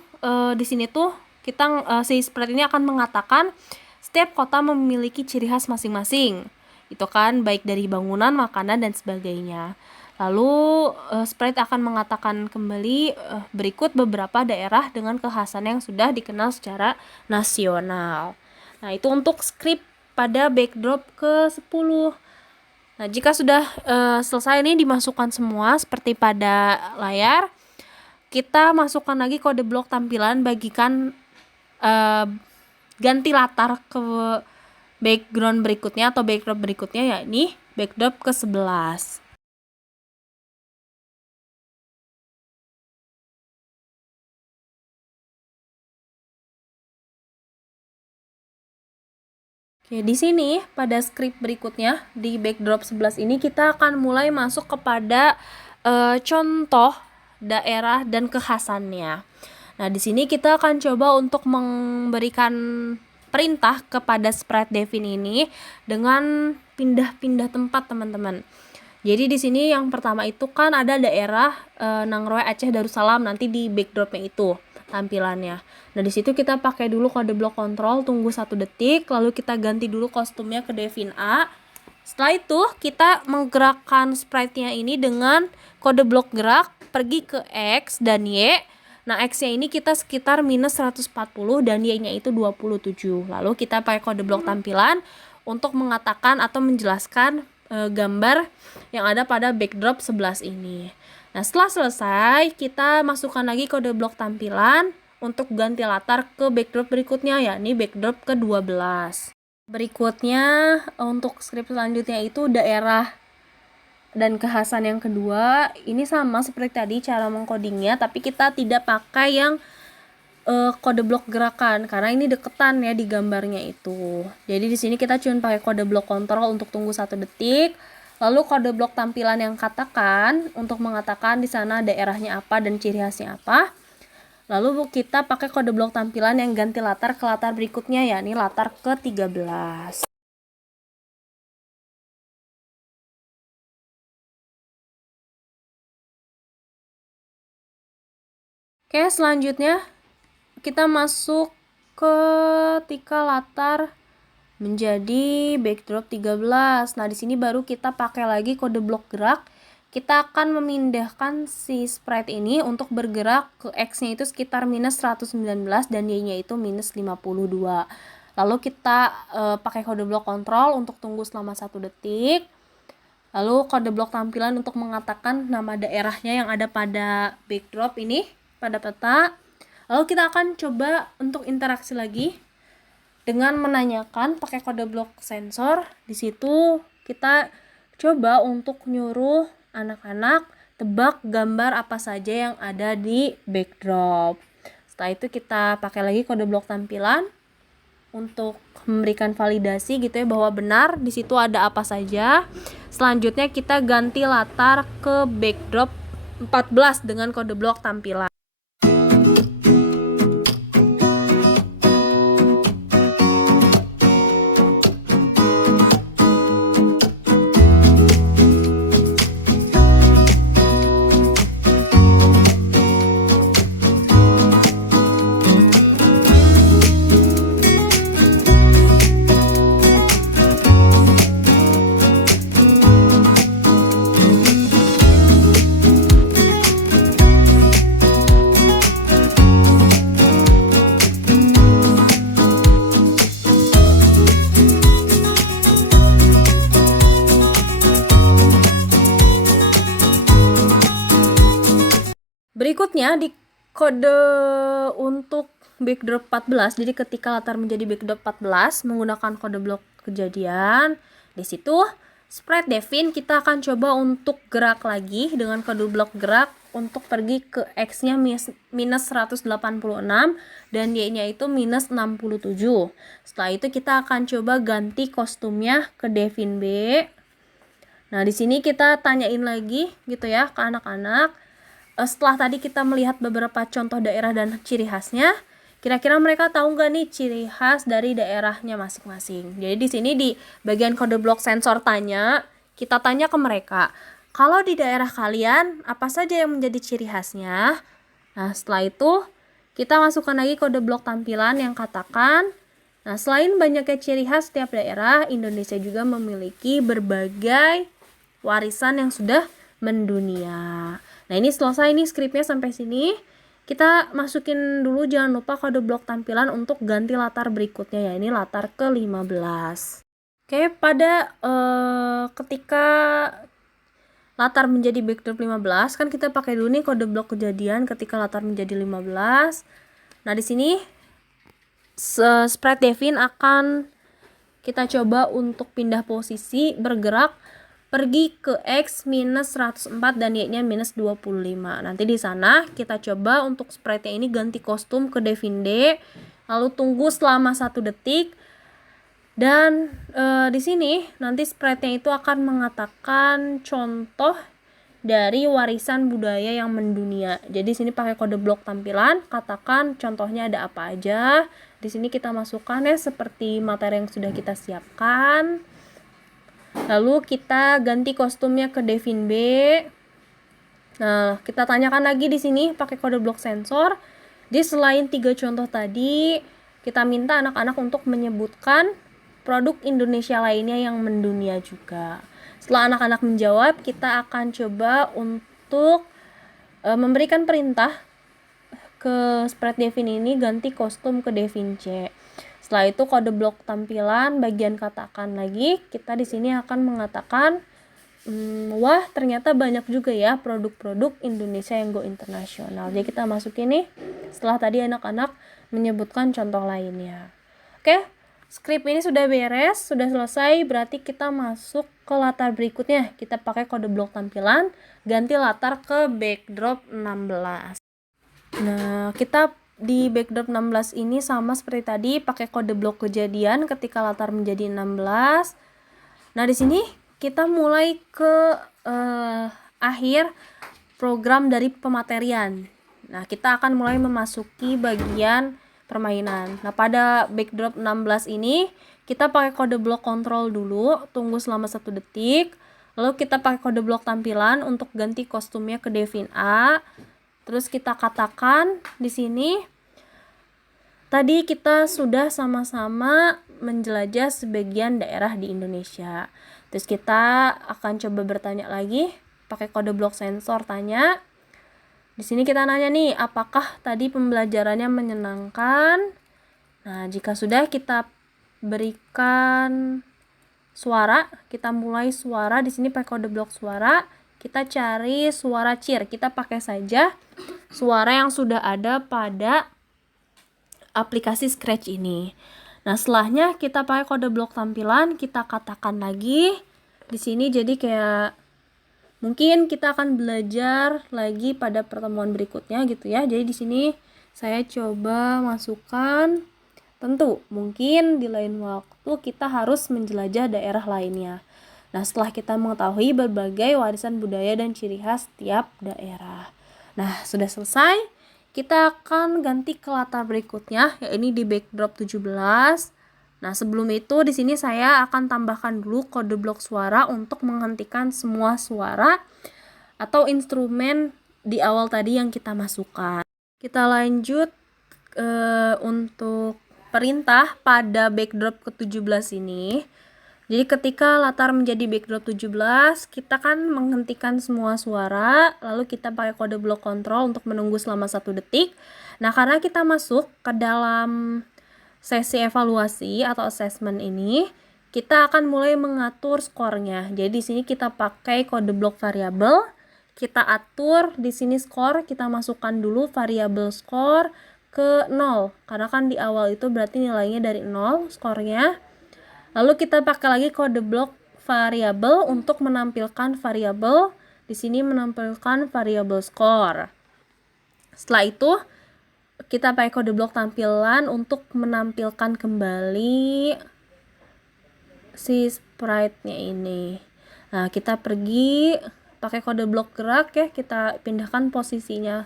di sini tuh kita si spread ini akan mengatakan setiap kota memiliki ciri khas masing-masing. Itu kan baik dari bangunan, makanan dan sebagainya. Lalu spread akan mengatakan kembali berikut beberapa daerah dengan kekhasan yang sudah dikenal secara nasional. Nah, itu untuk script pada backdrop ke-10. Nah, jika sudah selesai ini dimasukkan semua seperti pada layar, kita masukkan lagi kode blok tampilan, bagikan ganti latar ke background berikutnya atau backdrop berikutnya, yakni backdrop ke-11. Oke, di sini pada script berikutnya di backdrop 11 ini kita akan mulai masuk kepada contoh daerah dan kekhasannya. Nah, di sini kita akan coba untuk memberikan perintah kepada spread Devin ini dengan pindah-pindah tempat, teman-teman. Jadi di sini yang pertama itu kan ada daerah Nangroe Aceh Darussalam, nanti di backdropnya itu tampilannya. Nah, di situ kita pakai dulu kode blok kontrol, tunggu 1 detik, lalu kita ganti dulu kostumnya ke Devin A. Setelah itu kita menggerakkan sprite-nya ini dengan kode blok gerak, pergi ke X dan Y. Nah, X-nya ini kita sekitar minus 140 dan Y-nya itu 27. Lalu kita pakai kode blok tampilan untuk mengatakan atau menjelaskan gambar yang ada pada backdrop 11 ini. Nah, setelah selesai, kita masukkan lagi kode blok tampilan untuk ganti latar ke backdrop berikutnya, yakni backdrop ke-12. Berikutnya, untuk script selanjutnya itu daerah dan kekhasan yang kedua. Ini sama seperti tadi cara mengcodingnya, tapi kita tidak pakai yang kode blok gerakan karena ini deketan ya di gambarnya itu. Jadi di sini kita cuma pakai kode blok kontrol untuk tunggu 1 detik. Lalu kode blok tampilan yang katakan untuk mengatakan di sana daerahnya apa dan ciri khasnya apa. Lalu kita pakai kode blok tampilan yang ganti latar ke latar berikutnya, yakni latar ke-13. Oke, selanjutnya kita masuk ketika latar menjadi backdrop 13. Nah, di sini baru kita pakai lagi kode blok gerak, kita akan memindahkan si sprite ini untuk bergerak ke X-nya itu sekitar minus 119 dan Y-nya itu minus 52. Lalu kita pakai kode blok kontrol untuk tunggu selama 1 detik. Lalu kode blok tampilan untuk mengatakan nama daerahnya yang ada pada backdrop ini, pada peta. Lalu kita akan coba untuk interaksi lagi dengan menanyakan pakai kode blok sensor. Di situ kita coba untuk nyuruh anak-anak tebak gambar apa saja yang ada di backdrop. Setelah itu kita pakai lagi kode blok tampilan untuk memberikan validasi gitu ya bahwa benar di situ ada apa saja. Selanjutnya kita ganti latar ke backdrop 14 dengan kode blok tampilan. Berikutnya di kode untuk backdrop 14, jadi ketika latar menjadi backdrop 14 menggunakan kode blok kejadian, di situ sprite Devin kita akan coba untuk gerak lagi dengan kode blok gerak untuk pergi ke X-nya minus 186 dan Y-nya itu minus 67. Setelah itu kita akan coba ganti kostumnya ke Devin B. Nah, di sini kita tanyain lagi gitu ya ke anak-anak. Setelah tadi kita melihat beberapa contoh daerah dan ciri khasnya, kira-kira mereka tahu nggak nih ciri khas dari daerahnya masing-masing. Jadi di sini di bagian kode blok sensor tanya, kita tanya ke mereka, kalau di daerah kalian apa saja yang menjadi ciri khasnya? Nah, setelah itu kita masukkan lagi kode blok tampilan yang katakan, nah selain banyaknya ciri khas setiap daerah, Indonesia juga memiliki berbagai warisan yang sudah mendunia. Nah, ini selesai nih skripnya sampai sini. Kita masukin dulu jangan lupa kode blok tampilan untuk ganti latar berikutnya ya. Ini latar ke-15. Oke, pada ketika latar menjadi backdrop 15 kan kita pakai dulu nih kode blok kejadian ketika latar menjadi 15. Nah, di sini sprite Devin akan kita coba untuk pindah posisi bergerak pergi ke X minus 104 dan Y-nya minus 25. Nanti di sana kita coba untuk sprite-nya ini ganti kostum ke Devin D. Lalu tunggu selama 1 detik. Dan di sini nanti sprite-nya itu akan mengatakan contoh dari warisan budaya yang mendunia. Jadi sini pakai kode blok tampilan, katakan contohnya ada apa aja. Di sini kita masukkan ya seperti materi yang sudah kita siapkan. Lalu kita ganti kostumnya ke Devin B. Nah, kita tanyakan lagi di sini pakai kode blok sensor. Jadi selain 3 contoh tadi, kita minta anak-anak untuk menyebutkan produk Indonesia lainnya yang mendunia juga. Setelah anak-anak menjawab, kita akan coba untuk memberikan perintah ke sprite Devin ini ganti kostum ke Devin C. Setelah itu kode blok tampilan bagian katakan lagi, kita di sini akan mengatakan wah ternyata banyak juga ya produk-produk Indonesia yang go internasional. Jadi kita masukin nih setelah tadi anak-anak menyebutkan contoh lainnya. Oke, skrip ini sudah beres, sudah selesai, berarti kita masuk ke latar berikutnya. Kita pakai kode blok tampilan, ganti latar ke backdrop 16. Nah, kita di backdrop 16 ini sama seperti tadi pakai kode blok kejadian ketika latar menjadi 16. Nah, di sini kita mulai ke akhir program dari pematerian. Nah, kita akan mulai memasuki bagian permainan. Nah, pada backdrop 16 ini kita pakai kode blok kontrol dulu, tunggu selama 1 detik. Lalu kita pakai kode blok tampilan untuk ganti kostumnya ke Devin A. Terus kita katakan di sini tadi kita sudah sama-sama menjelajah sebagian daerah di Indonesia. Terus kita akan coba bertanya lagi, pakai kode block sensor, tanya. Di sini kita nanya nih, apakah tadi pembelajarannya menyenangkan? Nah, jika sudah, kita berikan suara, kita mulai suara. Di sini pakai kode block suara. Kita cari suara cheer. Kita pakai saja suara yang sudah ada pada aplikasi Scratch ini. Nah, setelahnya kita pakai kode blok tampilan, kita katakan lagi di sini. Jadi kayak mungkin kita akan belajar lagi pada pertemuan berikutnya gitu ya. Jadi di sini saya coba masukkan, tentu mungkin di lain waktu kita harus menjelajah daerah lainnya. Nah, setelah kita mengetahui berbagai warisan budaya dan ciri khas tiap daerah. Nah, sudah selesai. Kita akan ganti ke latar berikutnya, ya ini di backdrop 17. Nah, sebelum itu di sini saya akan tambahkan dulu kode blok suara untuk menghentikan semua suara atau instrumen di awal tadi yang kita masukkan. Kita lanjut untuk perintah pada backdrop ke-17 ini. Jadi ketika latar menjadi backdrop 17, kita kan menghentikan semua suara, lalu kita pakai kode block control untuk menunggu selama 1 detik. Nah, karena kita masuk ke dalam sesi evaluasi atau assessment ini, kita akan mulai mengatur skornya. Jadi di sini kita pakai kode block variabel, kita atur di sini skor, kita masukkan dulu variabel skor ke 0, karena kan di awal itu berarti nilainya dari 0 skornya. Lalu kita pakai lagi kode blok variabel untuk menampilkan variabel. Di sini menampilkan variabel skor. Setelah itu kita pakai kode blok tampilan untuk menampilkan kembali si sprite-nya ini. Nah, kita pergi pakai kode blok gerak ya, kita pindahkan posisinya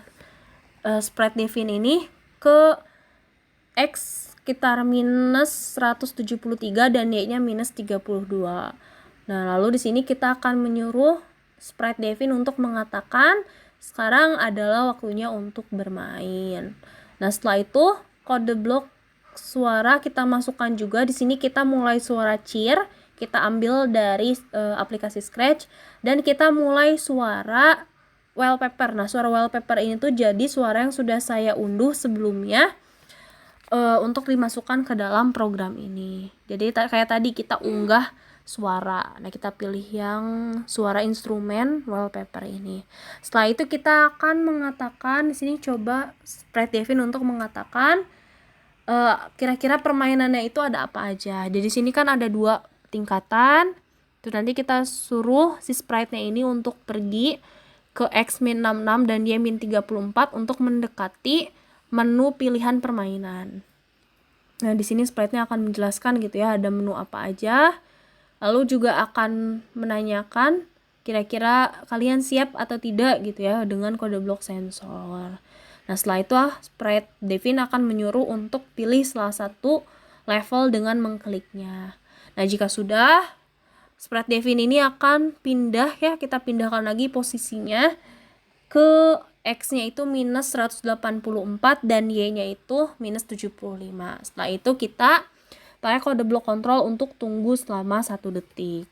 sprite define ini ke X sekitar minus 173 dan Y-nya minus 32. Nah, lalu di sini kita akan menyuruh sprite define untuk mengatakan sekarang adalah waktunya untuk bermain. Nah, setelah itu kode blok suara kita masukkan juga. Di sini kita mulai suara cheer, kita ambil dari aplikasi Scratch, dan kita mulai suara wallpaper. Nah, suara wallpaper ini tuh jadi suara yang sudah saya unduh sebelumnya untuk dimasukkan ke dalam program ini. Jadi kayak tadi kita unggah suara. Nah, kita pilih yang suara instrumen wallpaper ini. Setelah itu kita akan mengatakan di sini, coba sprite define untuk mengatakan kira-kira permainannya itu ada apa aja. Jadi di sini kan ada 2 tingkatan. Terus nanti kita suruh si sprite-nya ini untuk pergi ke X-66 dan Y-34 untuk mendekati menu pilihan permainan. Nah, di sini sprite-nya akan menjelaskan gitu ya, ada menu apa aja. Lalu juga akan menanyakan kira-kira kalian siap atau tidak gitu ya dengan kode blok sensor. Nah, setelah itu sprite define akan menyuruh untuk pilih salah satu level dengan mengkliknya. Nah, jika sudah, sprite define ini akan pindah ya, kita pindahkan lagi posisinya ke X-nya itu minus 184 dan Y-nya itu minus 75. Setelah itu kita pakai kode block control untuk tunggu selama 1 detik.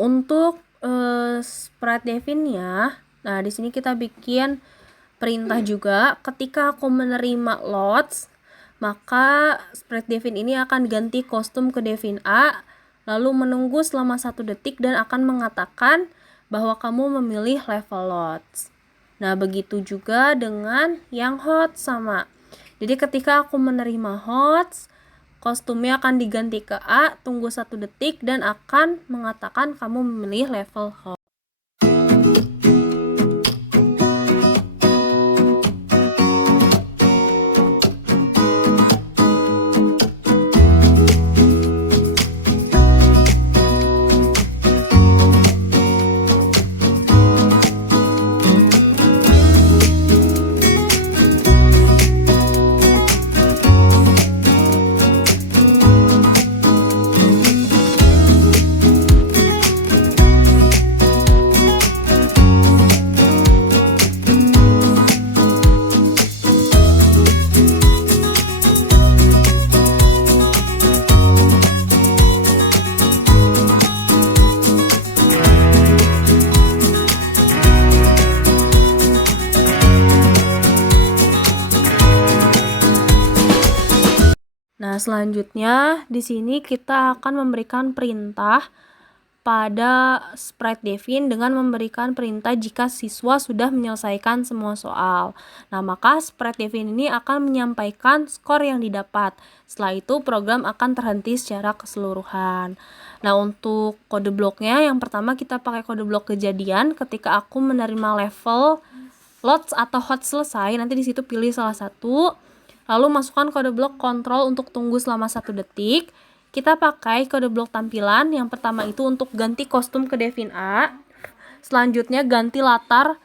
Untuk sprite define-nya, nah di sini kita bikin perintah juga, ketika aku menerima loads, maka sprite Devin ini akan ganti kostum ke Devin A, lalu menunggu selama 1 detik dan akan mengatakan bahwa kamu memilih level loads. Nah, begitu juga dengan yang hot sama. Jadi ketika aku menerima hots, kostumnya akan diganti ke A, tunggu 1 detik dan akan mengatakan kamu memilih level hot. Nah, selanjutnya di sini kita akan memberikan perintah pada sprite Devin dengan memberikan perintah jika siswa sudah menyelesaikan semua soal. Nah, maka sprite Devin ini akan menyampaikan skor yang didapat. Setelah itu program akan terhenti secara keseluruhan. Nah, untuk kode bloknya yang pertama kita pakai kode blok kejadian. Ketika aku menerima level loads atau hot selesai, nanti di situ pilih salah satu. Lalu masukkan kode blok kontrol untuk tunggu selama 1 detik. Kita pakai kode blok tampilan. Yang pertama itu untuk ganti kostum ke Devin A. Selanjutnya ganti latar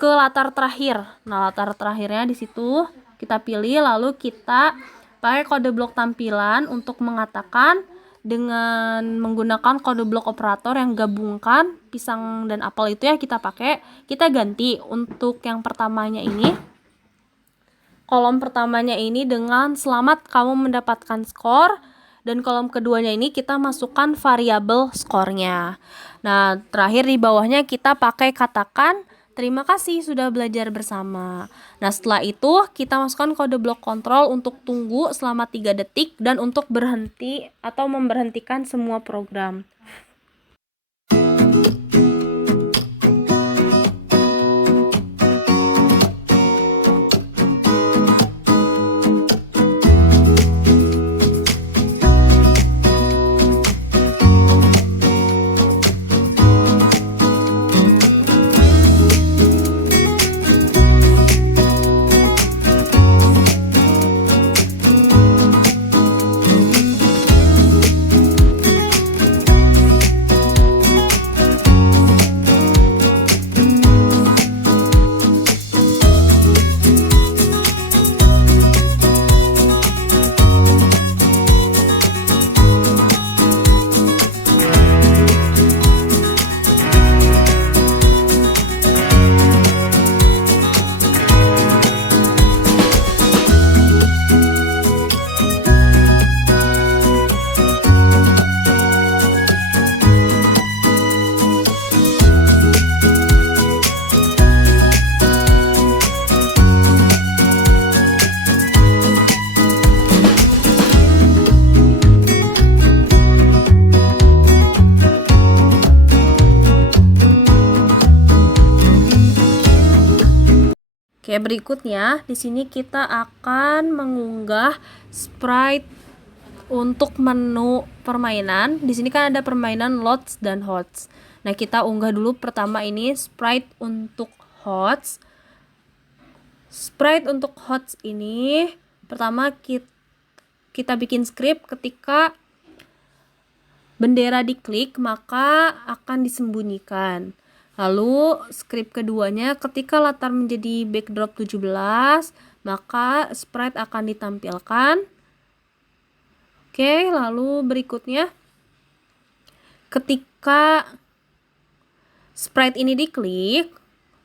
ke latar terakhir. Nah, latar terakhirnya di situ kita pilih, lalu kita pakai kode blok tampilan untuk mengatakan dengan menggunakan kode blok operator yang gabungkan pisang dan apel itu ya kita pakai. Kita ganti untuk yang pertamanya ini, kolom pertamanya ini dengan selamat kamu mendapatkan skor, dan kolom keduanya ini kita masukkan variabel skornya. Nah, terakhir di bawahnya kita pakai katakan terima kasih sudah belajar bersama. Nah, setelah itu kita masukkan kode blok kontrol untuk tunggu selama 3 detik dan untuk berhenti atau memberhentikan semua program. Oke, berikutnya di sini kita akan mengunggah sprite untuk menu permainan. Di sini kan ada permainan loads dan hots. Nah, kita unggah dulu pertama ini sprite untuk hots. Sprite untuk hots ini pertama kita bikin script ketika bendera diklik maka akan disembunyikan. Lalu script keduanya ketika latar menjadi backdrop 17 maka sprite akan ditampilkan. Oke, lalu berikutnya ketika sprite ini diklik,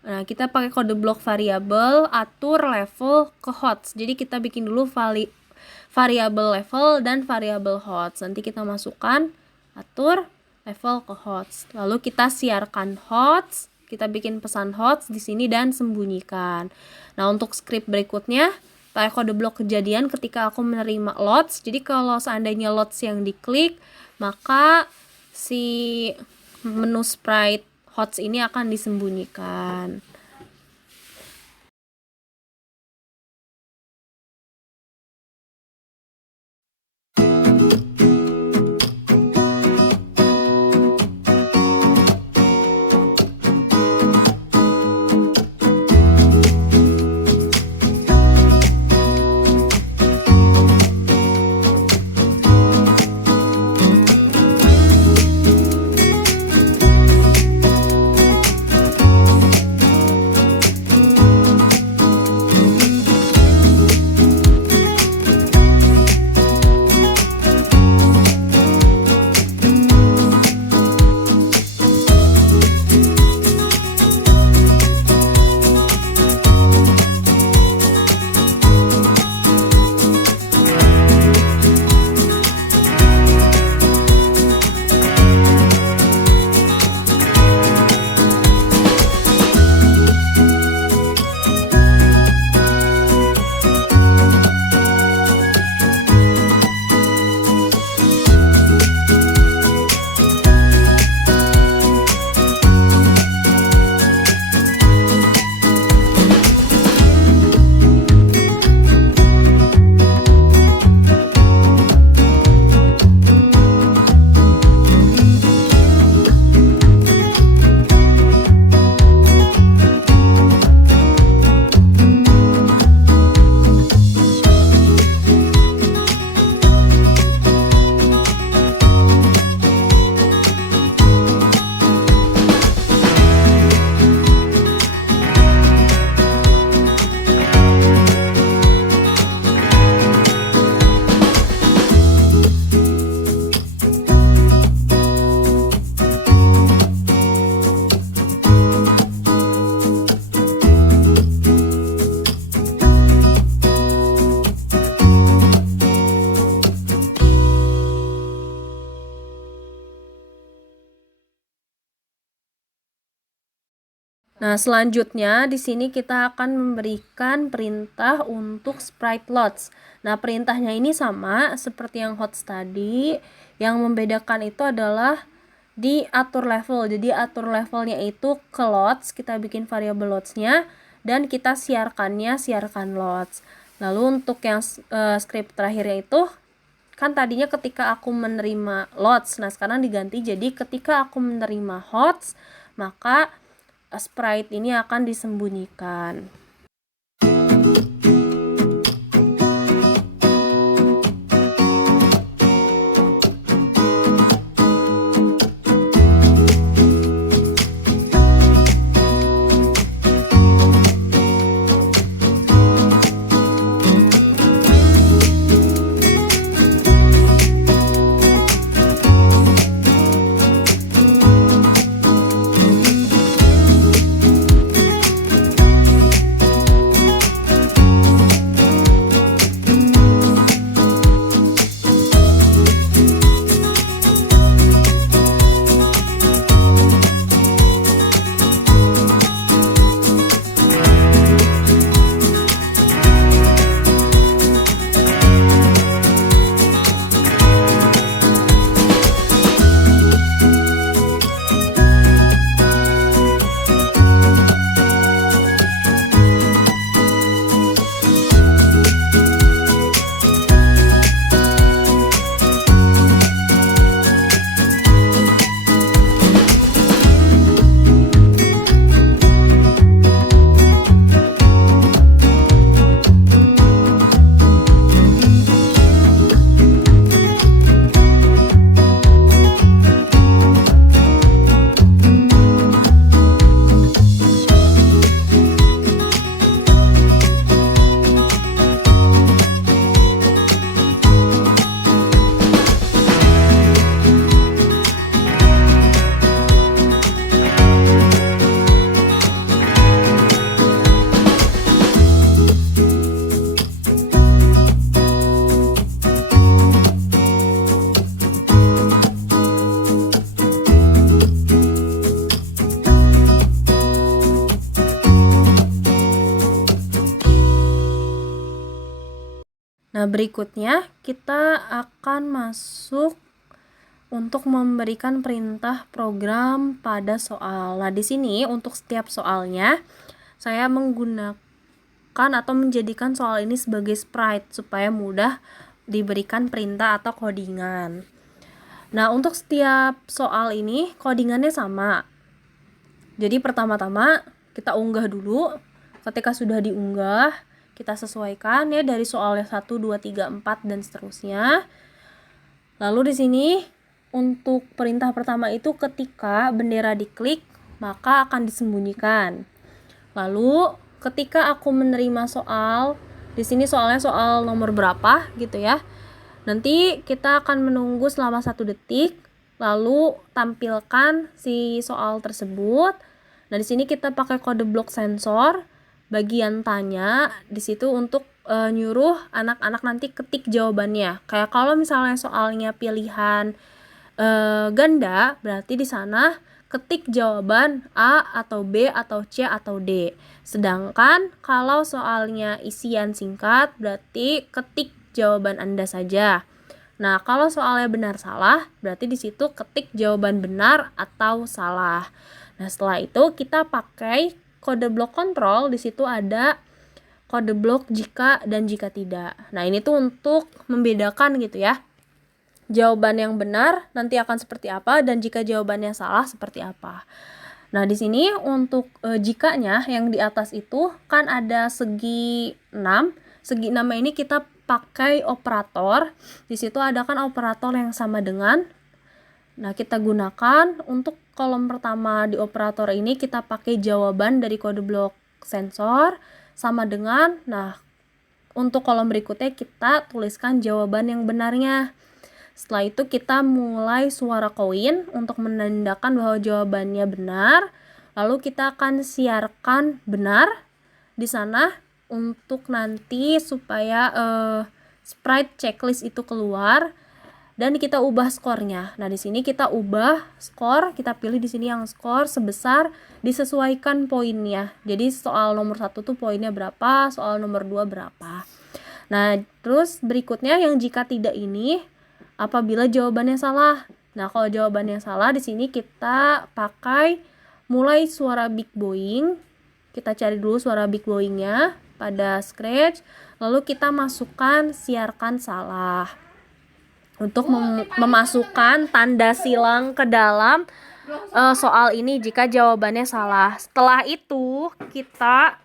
nah kita pakai kode blok variabel atur level ke hots. Jadi kita bikin dulu variabel level dan variabel hots. Nanti kita masukkan atur level ke hots. Lalu kita siarkan hots. kita bikin pesan HOTS di sini dan sembunyikan. Nah, untuk script berikutnya, pakai kode blok kejadian ketika aku menerima lots. Jadi kalau seandainya lots yang diklik, maka si menu sprite HOTS ini akan disembunyikan. Nah, selanjutnya di sini kita akan memberikan perintah untuk sprite lots. Nah, perintahnya ini sama seperti yang HOTS tadi. Yang membedakan itu adalah di atur level. Jadi atur levelnya itu ke lots, kita bikin variabel lots-nya dan kita siarkan lots. Lalu untuk yang script terakhirnya itu kan tadinya ketika aku menerima lots. Nah, sekarang diganti jadi ketika aku menerima HOTS, maka sprite ini akan disembunyikan. Nah, berikutnya kita akan masuk untuk memberikan perintah program pada soal. Nah, di sini untuk setiap soalnya saya menggunakan atau menjadikan soal ini sebagai sprite supaya mudah diberikan perintah atau codingan. Nah, untuk setiap soal ini codingannya sama. Jadi pertama-tama kita unggah dulu. Ketika sudah diunggah, kita sesuaikan ya dari soalnya 1, 2, 3, 4 dan seterusnya. Lalu di sini untuk perintah pertama itu ketika bendera diklik, maka akan disembunyikan. Lalu ketika aku menerima soal, di sini soalnya soal nomor berapa gitu ya. Nanti kita akan menunggu selama 1 detik, lalu tampilkan si soal tersebut. Nah, di sini kita pakai kode blok sensor bagian tanya di situ untuk nyuruh anak-anak nanti ketik jawabannya. Kayak kalau misalnya soalnya pilihan ganda, berarti di sana ketik jawaban A atau B atau C atau D. Sedangkan kalau soalnya isian singkat, berarti ketik jawaban Anda saja. Nah, kalau soalnya benar salah, berarti di situ ketik jawaban benar atau salah. Nah, setelah itu kita pakai kode blok kontrol, di situ ada kode blok jika dan jika tidak. Nah, ini tuh untuk membedakan gitu ya. Jawaban yang benar nanti akan seperti apa dan jika jawabannya salah seperti apa. Nah, di sini untuk jikanya yang di atas itu kan ada segi 6. Segi 6 ini kita pakai operator. Di situ ada kan operator yang sama dengan. Nah, kita gunakan untuk kolom pertama di operator ini kita pakai jawaban dari kode blok sensor sama dengan. Nah, untuk kolom berikutnya kita tuliskan jawaban yang benarnya. Setelah itu kita mulai suara koin untuk menandakan bahwa jawabannya benar. Lalu kita akan siarkan benar di sana untuk nanti supaya sprite checklist itu keluar dan kita ubah skornya. Nah, di sini kita ubah skor, kita pilih di sini yang skor sebesar disesuaikan poinnya. Jadi soal nomor 1 tuh poinnya berapa, soal nomor 2 berapa. Nah, terus berikutnya yang jika tidak ini apabila jawabannya salah. Nah, kalau jawabannya salah di sini kita pakai mulai suara big boing. Kita cari dulu suara big boingnya pada Scratch, lalu kita masukkan siarkan salah untuk memasukkan tanda silang ke dalam soal ini jika jawabannya salah. Setelah itu kita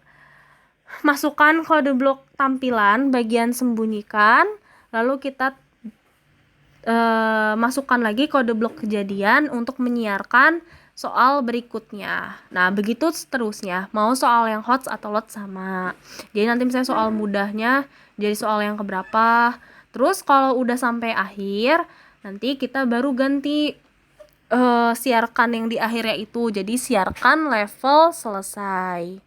masukkan kode blok tampilan bagian sembunyikan, lalu kita masukkan lagi kode blok kejadian untuk menyiarkan soal berikutnya. Nah, begitu seterusnya. Mau soal yang hot atau lot sama. Jadi nanti misalnya soal mudahnya jadi soal yang keberapa. Terus kalau udah sampai akhir, nanti kita baru ganti siarkan yang di akhirnya itu. Jadi siarkan level selesai.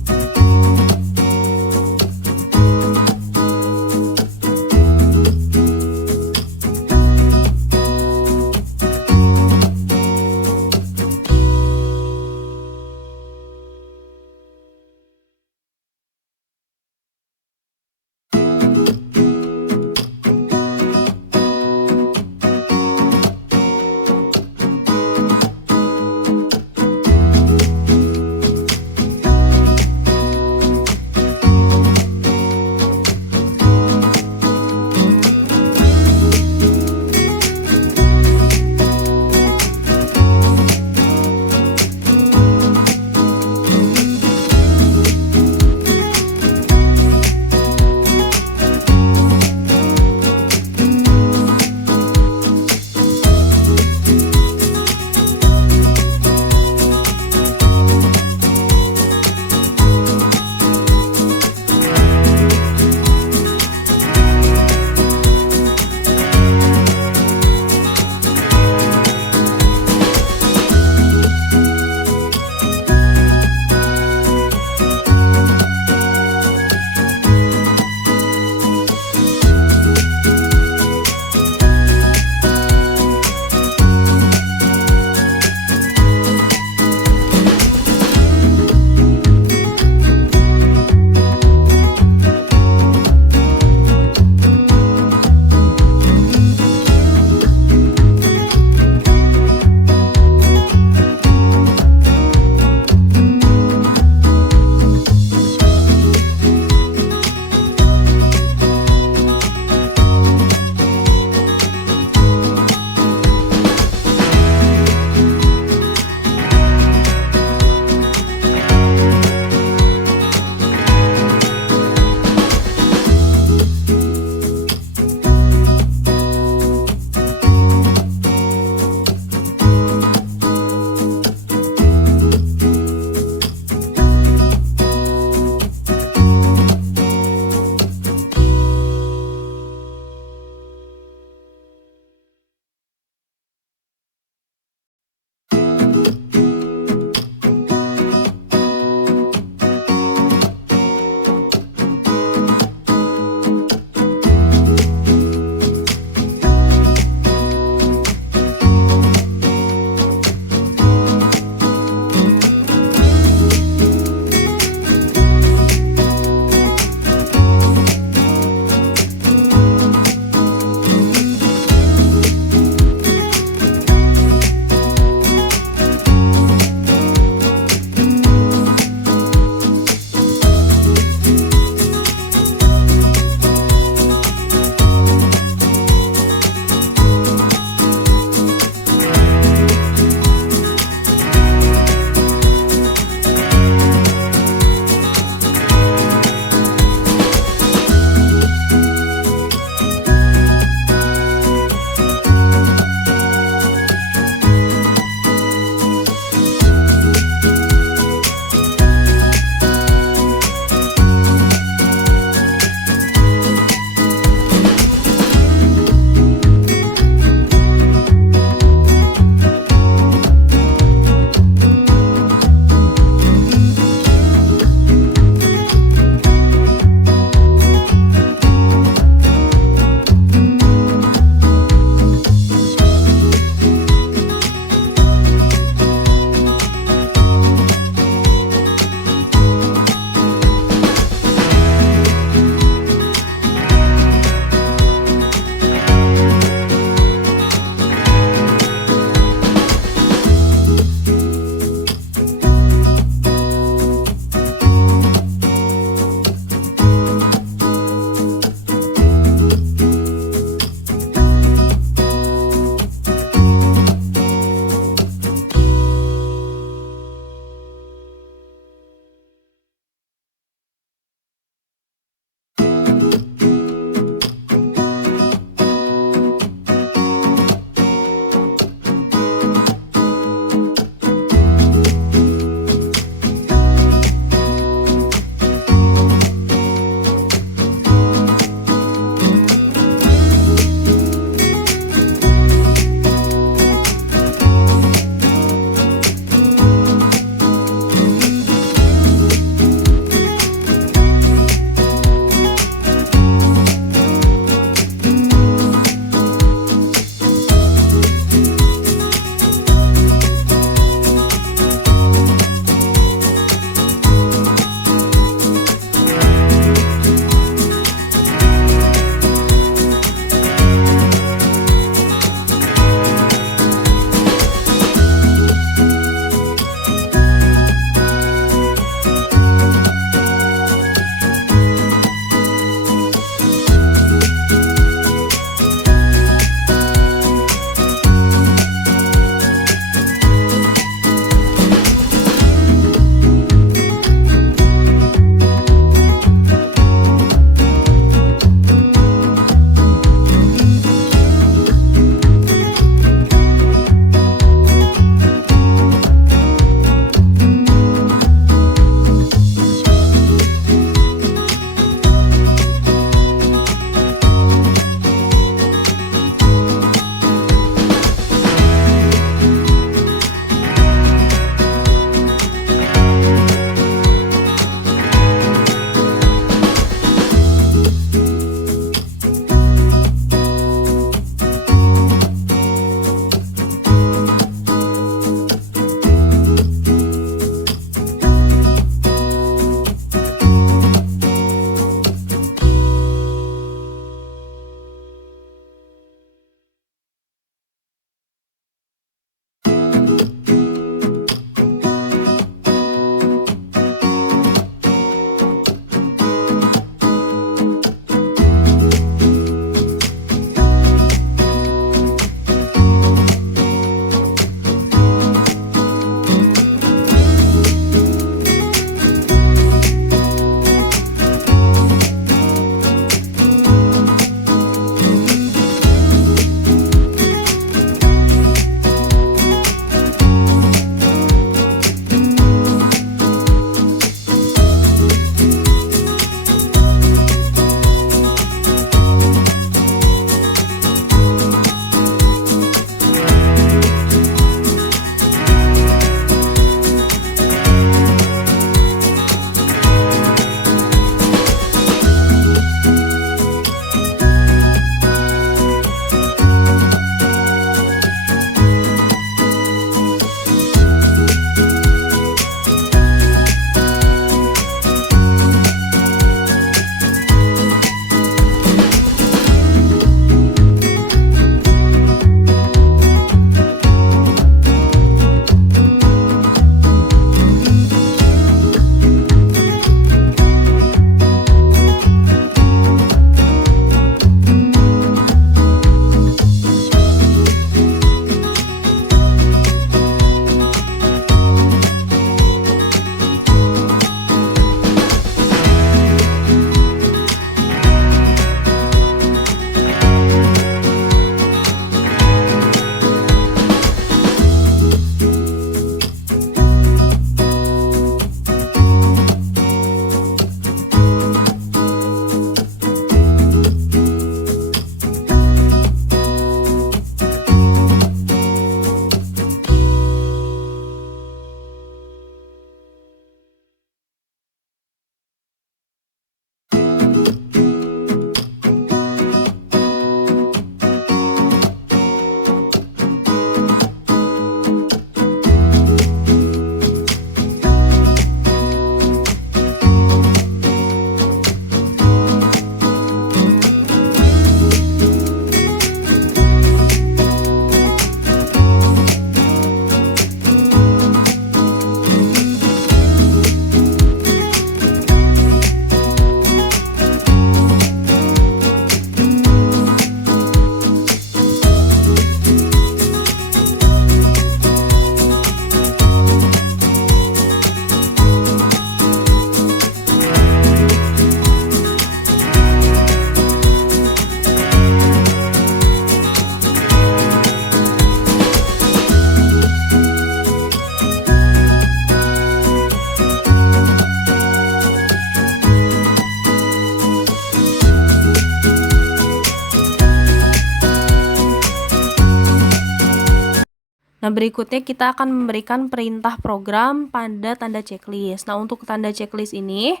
Nah, berikutnya kita akan memberikan perintah program pada tanda checklist. Nah, untuk tanda checklist ini,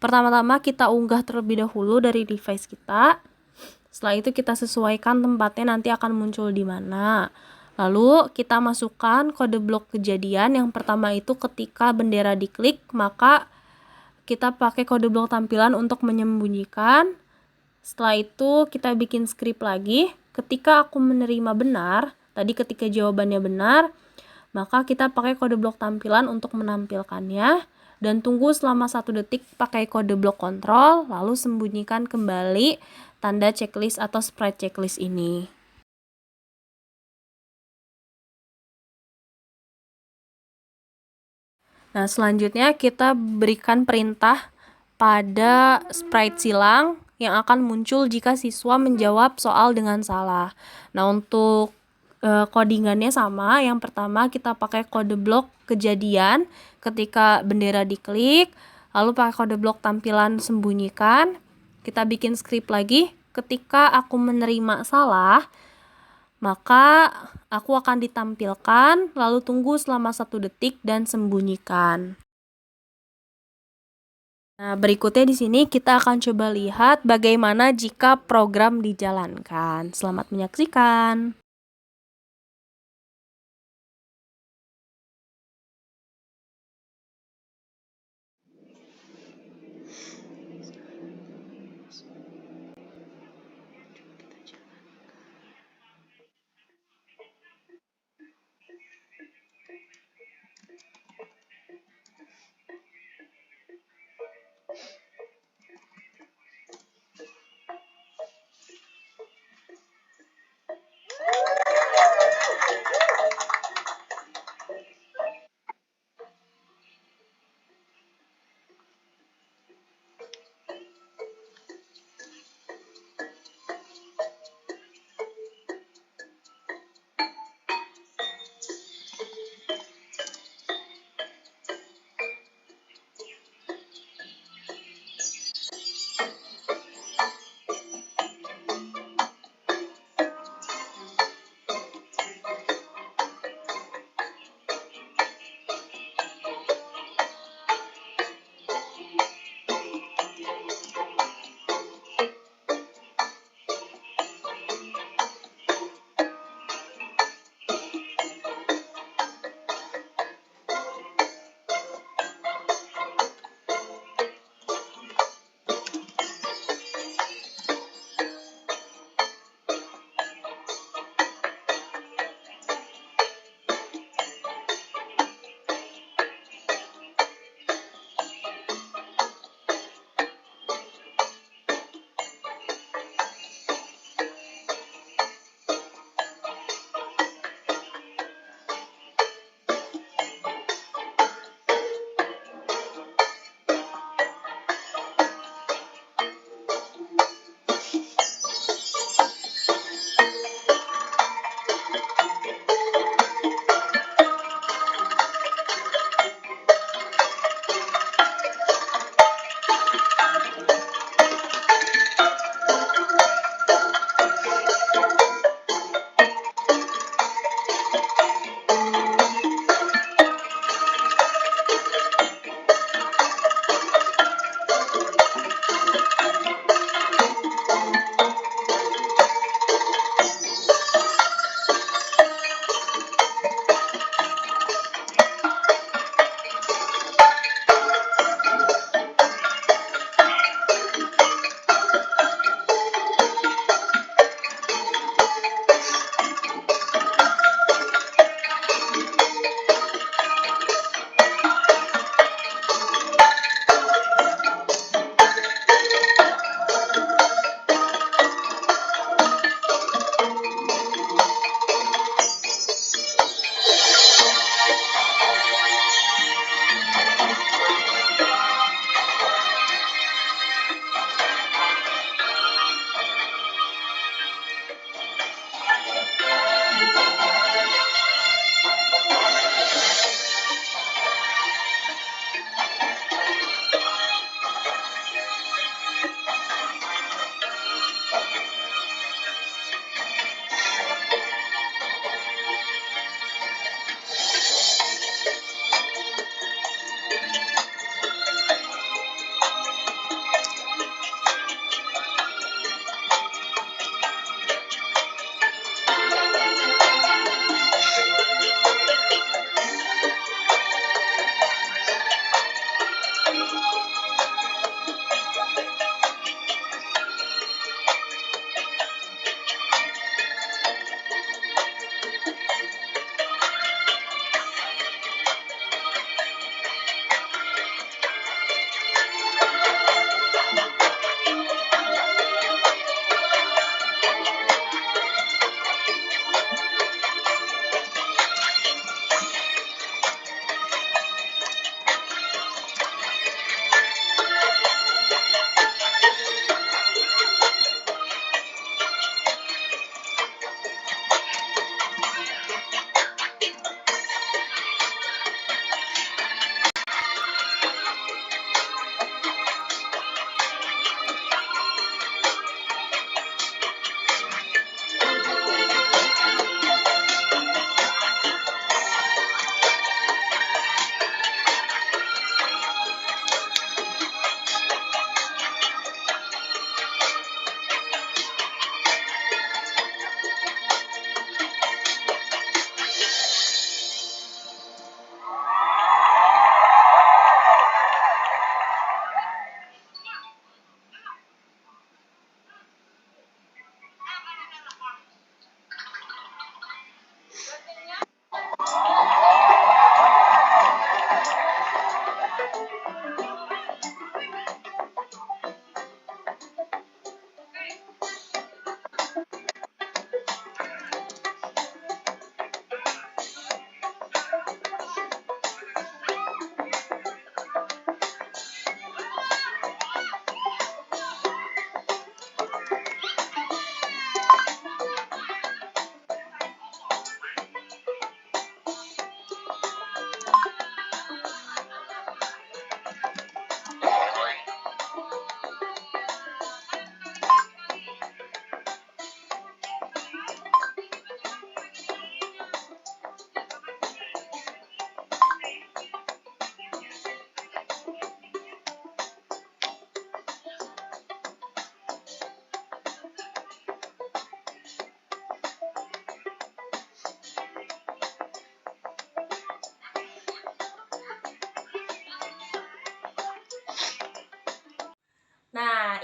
pertama-tama kita unggah terlebih dahulu dari device kita. Setelah itu kita sesuaikan tempatnya nanti akan muncul di mana. Lalu kita masukkan kode blok kejadian. Yang pertama itu ketika bendera diklik, maka kita pakai kode blok tampilan untuk menyembunyikan. Setelah itu kita bikin script lagi. Ketika aku menerima benar, tadi ketika jawabannya benar, maka kita pakai kode blok tampilan untuk menampilkannya. Dan tunggu selama 1 detik pakai kode blok kontrol, lalu sembunyikan kembali tanda checklist atau sprite checklist ini. Nah, selanjutnya kita berikan perintah pada sprite silang yang akan muncul jika siswa menjawab soal dengan salah. Nah, untuk codingannya sama. Yang pertama kita pakai kode blok kejadian ketika bendera diklik, lalu pakai kode blok tampilan sembunyikan. Kita bikin script lagi. Ketika aku menerima salah, maka aku akan ditampilkan, lalu tunggu selama 1 detik dan sembunyikan. Nah, berikutnya di sini kita akan coba lihat bagaimana jika program dijalankan. Selamat menyaksikan.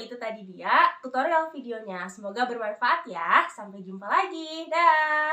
itu tadi dia tutorial videonya. Semoga bermanfaat ya. Sampai jumpa lagi. Dah.